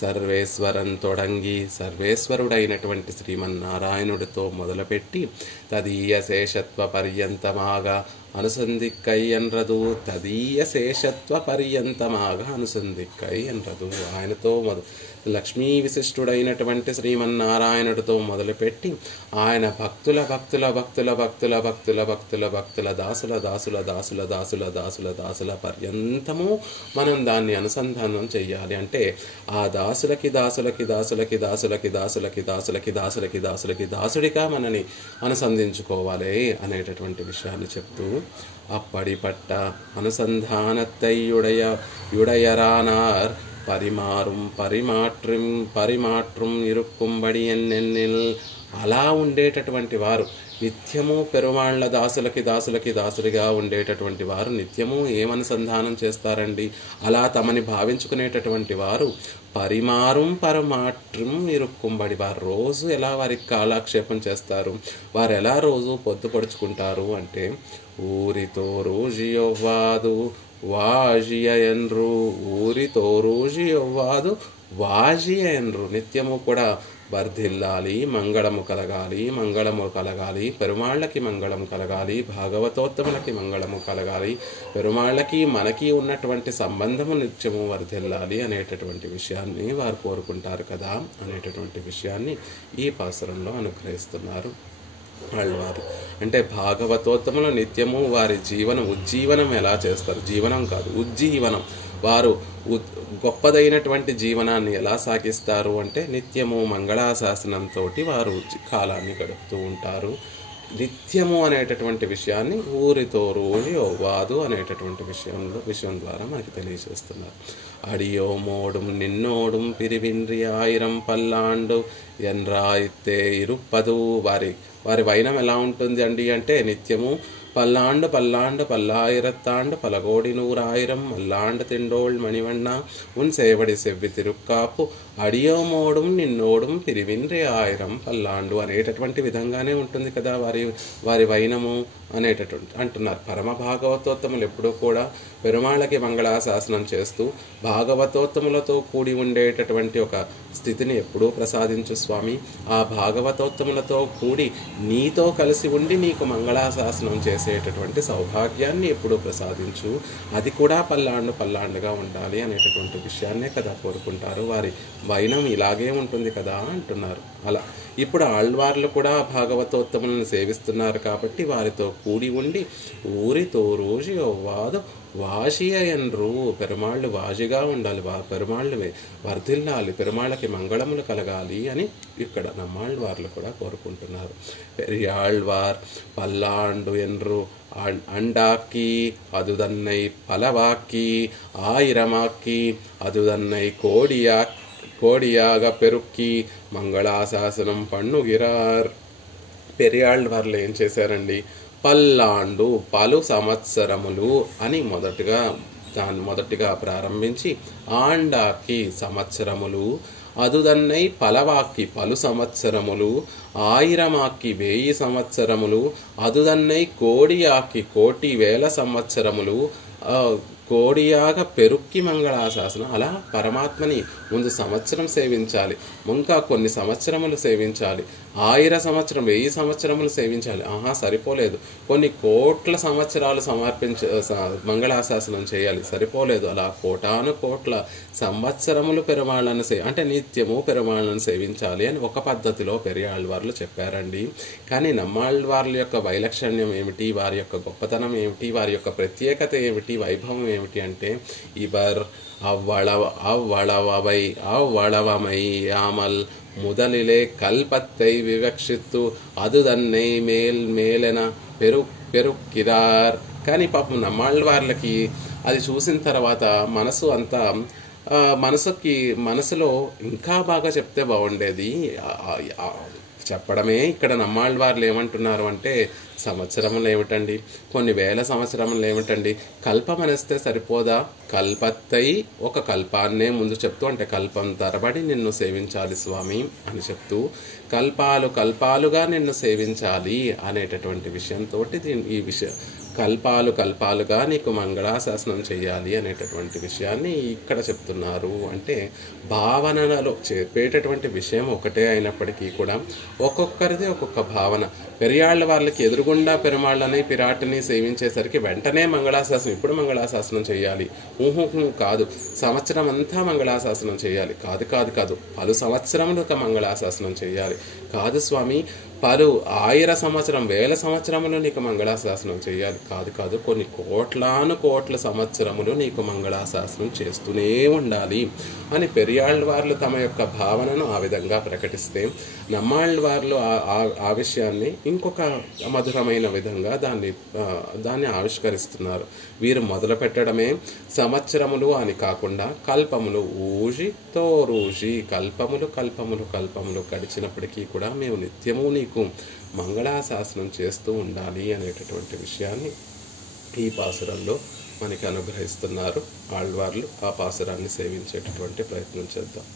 సర్వేశ్వరం తొడంగి సర్వేశ్వరుడైనటువంటి శ్రీమన్నారాయణుడితో మొదలుపెట్టి తదీయ శేషత్వ పర్యంతమాగా అనుసంధిక్కై ఎన్రదు. తదీయ శేషత్వ పర్యంతమాగా అనుసంధిక్కై ఎన్రదు. ఆయనతో లక్ష్మీ విశిష్టుడైనటువంటి శ్రీమన్నారాయణుడితో మొదలుపెట్టి ఆయన భక్తుల భక్తుల భక్తుల భక్తుల భక్తుల భక్తుల భక్తుల దాసుల దాసుల దాసుల దాసుల దాసుల దాసుల పర్యంతము మనం దాన్ని అనుసంధానం చెయ్యాలి. అంటే ఆ దాసులకి దాసులకి దాసులకి దాసులకి దాసులకి దాసులకి దాసులకి దాసులకి దాసుడిగా మనని అనుసంధించుకోవాలి అనేటటువంటి విషయాన్ని చెప్తూ అప్పడి పట్ట అనుసంధానత్తయ్యుడయరానార్ పరిమాట్rum ఇరుక్కుంబడి ఎన్నెన్నిల్. అలా ఉండేటటువంటి వారు నిత్యము పెరుమాళ్ల దాసులకి దాసులకి దాసుడిగా ఉండేటటువంటి వారు నిత్యము ఏమనుసంధానం చేస్తారండి? అలా తమని భావించుకునేటటువంటి వారు పరమాట్rum ఇరుక్కుంబడి. వారు రోజు ఎలా వారికి కాలక్షేపం చేస్తారు, వారు ఎలా రోజు పొద్దుపడుచుకుంటారు అంటే ఊరితో రోజుయవ్వాదు వాజియ ఎన్రు. ఊరితో రోజుయవ్వాదు వాజియ ఎన్రు. నిత్యము కూడా వర్ధిల్లాలి, మంగళము కలగాలి, పెరుమాళ్ళకి మంగళం కలగాలి, భాగవతోత్తములకి మంగళము కలగాలి, పెరుమాళ్ళకి మనకి ఉన్నటువంటి సంబంధము నిత్యము వర్ధిల్లాలి అనేటటువంటి విషయాన్ని వారు కోరుకుంటారు కదా అనేటటువంటి విషయాన్ని ఈ పాసురంలో అనుగ్రహిస్తున్నారు ఆళ్వారు. అంటే భాగవతోత్తములు నిత్యము వారి ఉజ్జీవనం ఎలా చేస్తారు? జీవనం కాదు, ఉజ్జీవనం. వారు గొప్పదైనటువంటి జీవనాన్ని ఎలా సాగిస్తారు అంటే నిత్యము మంగళాశాసనంతో వారు కాలాన్ని గడుపుతూ ఉంటారు. నిత్యము అనేటటువంటి విషయాన్ని ఊరితో రోజు వాదు అనేటటువంటి విషయం ద్వారా మనకి తెలియజేస్తున్నారు. అడియోమోడుం నిన్నోడుం పిరివిండ్రి ఆయిరం పల్లాండు ఎన్రాయితే ఇరుప్పదు. వారి వైనం ఎలా ఉంటుంది అండి అంటే నిత్యము పల్లాండు పల్లాయిరత్తాండు పలగోడి నూరాయిరం మల్లాండు తిండోళ్ మణివಣ್ణ ఉన్ సేవడి సెవ్వి తిరుక్కాపు అడియోమోడుం నిన్నోడుం పిరివిండ్రి ఆయిరం పల్లాండు అనేటటువంటి విధంగానే ఉంటుంది కదా వారి వైనము, అనేటటువంటి అంటున్నారు. పరమ భాగవతోత్తములు ఎప్పుడూ కూడా పెరుమాళ్ళకి మంగళాశాసనం చేస్తూ భాగవతోత్తములతో కూడి ఉండేటటువంటి ఒక స్థితిని ఎప్పుడూ ప్రసాదించు స్వామి. ఆ భాగవతోత్తములతో కూడి నీతో కలిసి ఉండి నీకు మంగళాశాసనం చేసేటటువంటి సౌభాగ్యాన్ని ఎప్పుడూ ప్రసాదించు. అది కూడా పల్లాండుగా ఉండాలి అనేటటువంటి విషయాన్నే కదా కోరుకుంటారు. వారి వైనం ఇలాగే ఉంటుంది కదా అంటున్నారు. అలా ఇప్పుడు ఆళ్వార్లు కూడా భాగవతోత్తములను సేవిస్తున్నారు కాబట్టి వారితో కూడి ఉండి ఊరితో రోజు వాదు వాషియ ఎన్రు, పెరుమాళ్ళు వాజిగా ఉండాలి, పెరుమాళ్ళు వర్ధిల్లాలి, పెరుమాళ్ళకి మంగళములు కలగాలి అని ఇక్కడ నమ్మాళ్వార్లు కూడా కోరుకుంటున్నారు. పెరియాళ్వార్ పల్లాండు ఎన్రు అండాకి அதுதன்னை பலவாக்கி ஆயிரமாக்கி அதுதன்னை కోడియాగ పెరుక్కి మంగళాశాసనం పన్నుగిరార్. పెరియాళ్వార్లు ఏం చేశారండి? పల్లాండు పలు సంవత్సరములు అని మొదటిగా ప్రారంభించి ఆండాకి సంవత్సరములు, అదుదన్నై పలవాక్కి పలు సంవత్సరములు, ఆయిరమాక్కి 1000 సంవత్సరములు, అదుదన్నై కోడియాకి 1,000,000 సంవత్సరములు, కోడియాగ పెరుక్కి మంగళాశాసనం. అలా పరమాత్మని ముందు సంవత్సరం సేవించాలి, ఇంకా కొన్ని సంవత్సరములు సేవించాలి, 1000 సంవత్సరం 1000 సంవత్సరములు సేవించాలి. సరిపోలేదు, కొన్ని కోట్ల సంవత్సరాలు మంగళాశాసనం చేయాలి, సరిపోలేదు. అలా కోట్ల సంవత్సరములు పెరుమాళ్ళను అంటే నిత్యము పెరుమాళ్ళను సేవించాలి అని ఒక పద్ధతిలో పెరియాళ్వార్లు చెప్పారండి. కానీ నమ్మాళ్వార్ల యొక్క వైలక్షణ్యం ఏమిటి, వారి యొక్క గొప్పతనం ఏమిటి, వారి యొక్క ప్రత్యేకత ఏమిటి, వైభవం ఏమిటి అంటే ఇవర్ அவ்வளவமை யாமல் முதலிலே கல்பத்தை விவக்ஷித்து அதுதన్னை మేలెన పెరుక్కిరార్. కానీ పాపం నమ్మాళ్వార్లకి అది చూసిన తర్వాత మనసులో ఇంకా బాగా చెప్తే బాగుండేది చెప్పడమే. ఇక్కడ నమ్మాళ్వార్లు ఏమంటున్నారు అంటే సంవత్సరములు ఏమిటండి, కొన్ని వేల సంవత్సరములు ఏమిటండి, కల్పం అనేస్తే సరిపోదా? కల్పత్తై ఒక కల్పాన్నే ముందు చెప్తూ, అంటే కల్పం తరబడి నిన్ను సేవించాలి స్వామి అని చెప్తూ కల్పాలుగా నిన్ను సేవించాలి అనేటటువంటి విషయంతో ఈ విషయం కల్పాలుగా నీకు మంగళాశాసనం చేయాలి అనేటటువంటి విషయాన్ని ఇక్కడ చెప్తున్నారు. అంటే భావనలలో చెప్పేటటువంటి విషయం ఒకటే అయినప్పటికీ కూడా ఒక్కొక్కరిది ఒక్కొక్క భావన. పెరియాళ్ళ వాళ్ళకి ఎదురుగుండా పెరుమాళ్ళని పిరాటిని సేవించేసరికి వెంటనే మంగళాశాసనం, ఇప్పుడు మంగళాశాసనం చేయాలి కాదు, సంవత్సరం అంతా మంగళాశాసనం చేయాలి కాదు, పలు సంవత్సరములకు మంగళాశాసనం చేయాలి కాదు స్వామి, పలు 1000 సంవత్సరం 1000 సంవత్సరములు నీకు మంగళాశాసనం చేయాలి కాదు, కొన్ని కోట్ల సంవత్సరములు నీకు మంగళాశాసనం చేస్తూనే ఉండాలి అని పెరియాళ్వార్లు తమ యొక్క భావనను ఆ విధంగా ప్రకటిస్తే, నమ్మాళ్వార్లు ఆ విషయాన్ని ఇంకొక మధురమైన విధంగా దాన్ని ఆవిష్కరిస్తున్నారు. వీరు మొదలు పెట్టడమే సంవత్సరములు అని కాకుండా కల్పములు ఊజి కల్పములు గడిచినప్పటికీ కూడా మేము నిత్యము నీకు మంగళాశాసనం చేస్తూ ఉండాలి అనేటటువంటి విషయాన్ని ఈ పాసురంలో మనకి అనుగ్రహిస్తున్నారు ఆళ్వార్లు. ఆ పాసురాన్ని సేవించేటటువంటి ప్రయత్నం చేద్దాం.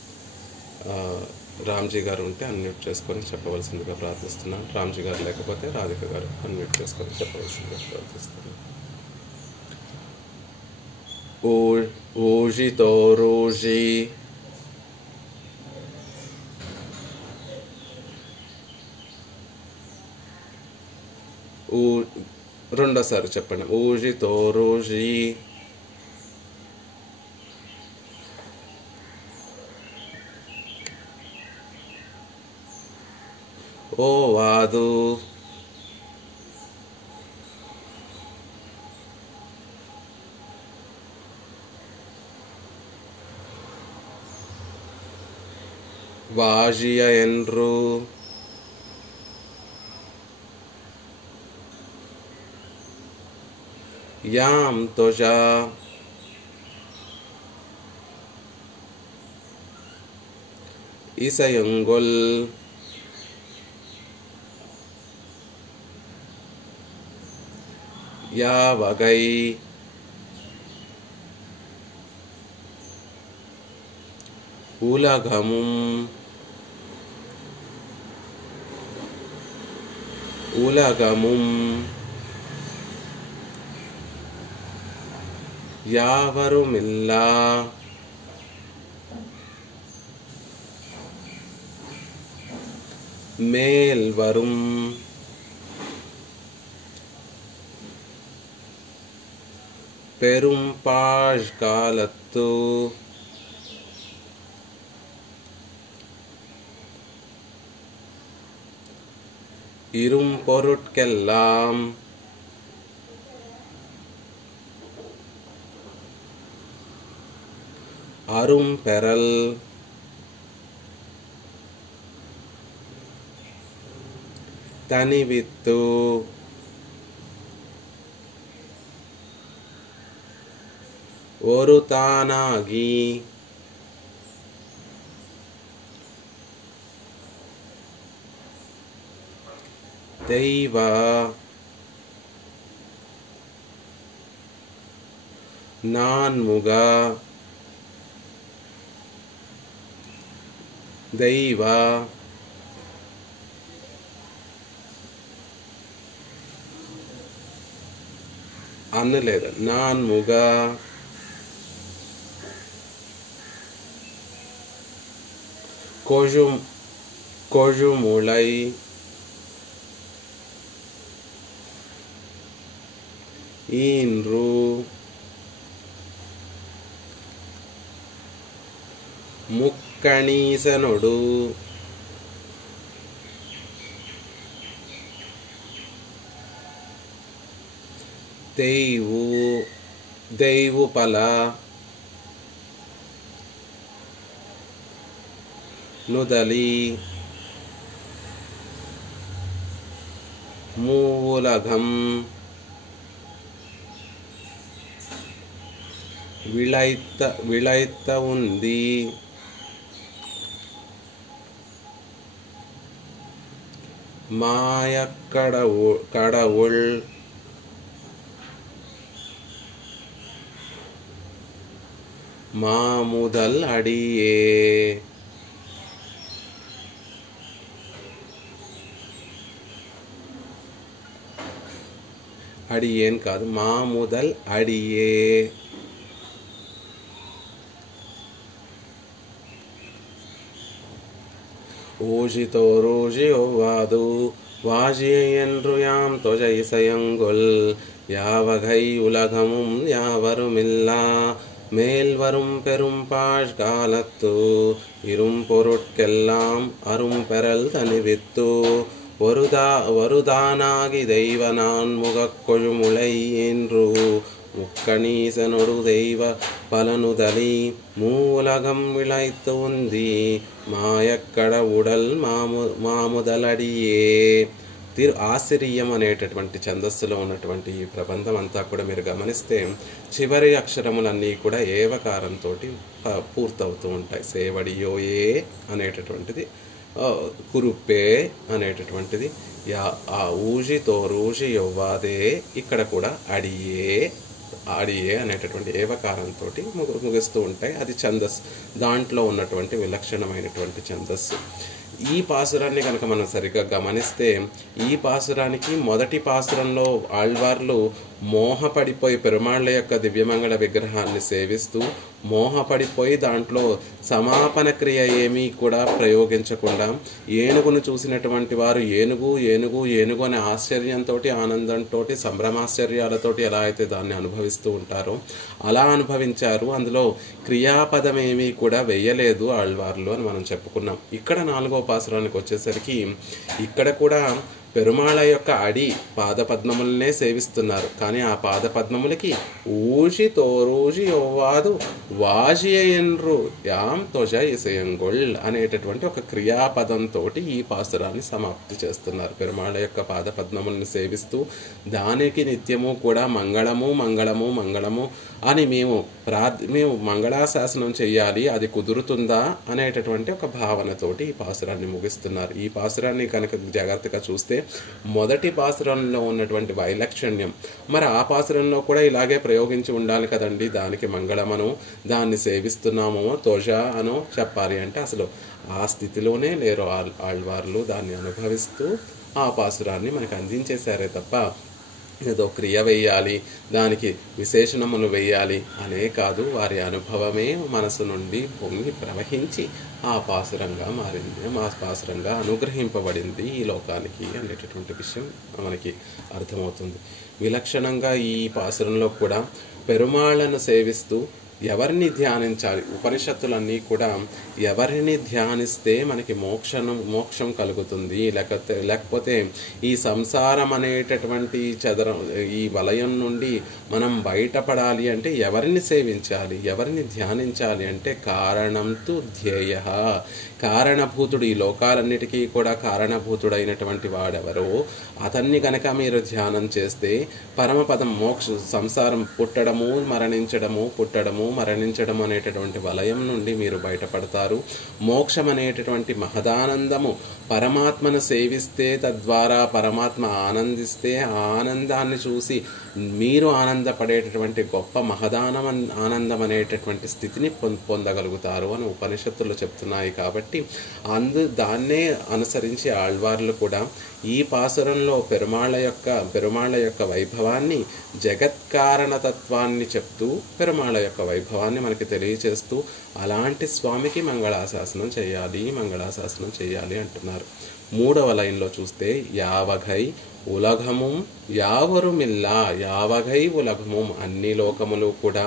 రామ్జీ గారు ఉంటే అన్మ్యూట్ చేసుకొని చెప్పవలసిందిగా ప్రార్థిస్తున్నాను. రామ్జీ గారు లేకపోతే రాధిక గారు అన్మ్యూట్ చేసుకొని చెప్పవలసిందిగా ప్రార్థిస్తున్నాను. ఊజితో రోజీ రెండోసారి చెప్పండి. ఊజితో రోజీ ఓ వాదు వాజియ ఎన్రు యాం తోజా ఇసయంగొల్ యా వగై ఉలగముం யாவருமில்லா மேல் வரும் பெரும் பாழ் காலத்து இரும் பொருட்கெல்லாம் அரும் பெறல் தனிவித்து ஒரு தானாகி தெய்வ நான்முக தெய்வ అనలేదు నాన్ముగ కొజుముళై ఈన్రు ముక్కణీసనుడు దైవు పల నుదలి మూలగం విళైత ఉంది மாயக்கடவுள் மாமுதல் அடியே అడియేన్ కాదు మాముదల్ అడియే ஊழிதோ ரூழியோ வாது வாஜியை என்று யாம் தொஜை இசையங்கொல் யாவகை உலகமும் யாவருமில்லா மேல் வரும் பெரும் பாழ் காலத்து இரும் பொருட்கெல்லாம் அரும் பெறல் தனிவித்து வருதானாகி தெய்வ நான்முகக் கொழுமுளை என்று முக்கணீசனொடு தெய்வ பலனுதலி மூலகம் விளைத்து உந்தி మాయక్కడవుడల్ మాముదలడియే. ఆశ్చర్యం అనేటటువంటి ఛందస్సులో ఉన్నటువంటి ఈ ప్రబంధం అంతా కూడా మీరు గమనిస్తే చివరి అక్షరములన్నీ కూడా ఏవకారంతో పూర్తవుతూ ఉంటాయి. సేవడియోయే అనేటటువంటిది, కురుప్పే అనేటటువంటిది, ఊజితో రూజి యవ్వాదే, ఇక్కడ కూడా అడియే అనేటటువంటి ఏవకారంతో ముగుస్తూ ఉంటాయి. అది ఛందస్సు, దాంట్లో ఉన్నటువంటి విలక్షణమైనటువంటి ఛందస్సు. ఈ పాసురాన్ని కనుక మనం సరిగ్గా గమనిస్తే ఈ పాసురానికి మొదటి పాసురంలో ఆళ్వార్లు మోహపడిపోయి పెరుమాళ్ళ యొక్క దివ్యమంగళ విగ్రహాన్ని సేవిస్తూ మోహపడిపోయి దాంట్లో సమాపన క్రియ ఏమీ కూడా ప్రయోగించకుండా ఏనుగును చూసినటువంటి వారు ఏనుగు ఏనుగు ఏనుగు అనే ఆశ్చర్యంతో, ఆనందంతో, సంభ్రమాశ్చర్యాలతోటి ఎలా అయితే దాన్ని అనుభవిస్తూ ఉంటారో అలా అనుభవించారు. అందులో క్రియాపదం ఏమీ కూడా వెయ్యలేదు ఆళ్వార్లు అని మనం చెప్పుకున్నాం. ఇక్కడ 4వ పాసురానికి వచ్చేసరికి ఇక్కడ కూడా పెరుమాళ యొక్క అడి పాదపద్మములనే సేవిస్తున్నారు. కానీ ఆ పాదపద్మములకి ఊషి తోరూషి యోవాదు వాజియన్రు యాం తొజ ఇసయంగొల్ అనేటటువంటి ఒక క్రియాపదంతో ఈ పాసురాన్ని సమాప్తి చేస్తున్నారు. పెరుమాళ యొక్క పాదపద్మములను సేవిస్తూ దానికి నిత్యము కూడా మంగళము మంగళము మంగళము అని మేము మంగళాశాసనం చెయ్యాలి, అది కుదురుతుందా అనేటటువంటి ఒక భావనతోటి ఈ పాసురాన్ని ముగిస్తున్నారు. ఈ పాసురాన్ని కనుక జాగ్రత్తగా చూస్తే మొదటి పాసురంలో ఉన్నటువంటి వైలక్షణ్యం మరి ఆ పాసురంలో కూడా ఇలాగే ప్రయోగించి ఉండాలి కదండి. దానికి మంగళమను, దాన్ని సేవిస్తున్నామో తోజ అనో చెప్పాలి అంటే అసలు ఆ స్థితిలోనే లేరు ఆళ్వార్లు. దాన్ని అనుభవిస్తూ ఆ పాసురాన్ని మనకు అందించేశారే తప్ప ఏదో క్రియ వేయాలి, దానికి విశేషణములు వేయాలి అనే కాదు, వారి అనుభవమే మనసు నుండి పొంగి ప్రవహించి ఆ పాసురంగా మారింది, మా పాసురంగా అనుగ్రహింపబడింది ఈ లోకానికి అనేటటువంటి విషయం మనకి అర్థమవుతుంది. విలక్షణంగా ఈ పాసురంలో కూడా పెరుమాళ్లను సేవిస్తూ ఎవరిని ధ్యానించాలి, ఉపనిషత్తులన్నీ కూడా ఎవరిని ధ్యానిస్తే మనకి మోక్షం కలుగుతుంది, లేకపోతే ఈ సంసారం అనేటటువంటి ఈ వలయం నుండి మనం బయటపడాలి అంటే ఎవరిని సేవించాలి, ఎవరిని ధ్యానించాలి అంటే కారణంతు ధ్యేయ, కారణభూతుడు, ఈ లోకాలన్నిటికీ కూడా కారణభూతుడైనటువంటి వాడెవరో అతన్ని కనుక మీరు ధ్యానం చేస్తే పరమపదం సంసారం పుట్టడము మరణించడం అనేటటువంటి వలయం నుండి మీరు బయటపడతారు. మోక్షం అనేటటువంటి మహదానందము, పరమాత్మను సేవిస్తే తద్వారా పరమాత్మ ఆనందిస్తే ఆ ఆనందాన్ని చూసి మీరు ఆనందపడేటటువంటి గొప్ప ఆనందం అనేటటువంటి స్థితిని పొందగలుగుతారు అని ఉపనిషత్తులు చెప్తున్నాయి. కాబట్టి దాన్నే అనుసరించి ఆళ్వార్లు కూడా ఈ పాసురంలో పెరుమాళ్ల యొక్క వైభవాన్ని, జగత్కారణతత్వాన్ని చెప్తూ పెరుమాళ్ల యొక్క వైభవాన్ని మనకి తెలియచేస్తూ అలాంటి స్వామికి మంగళాశాసనం చేయాలి అంటున్నారు. 3వ లైన్లో చూస్తే యావఘై ఉలగముం యావరుమిల్లా, యావఘై ఉలగముం అన్ని లోకములు కూడా,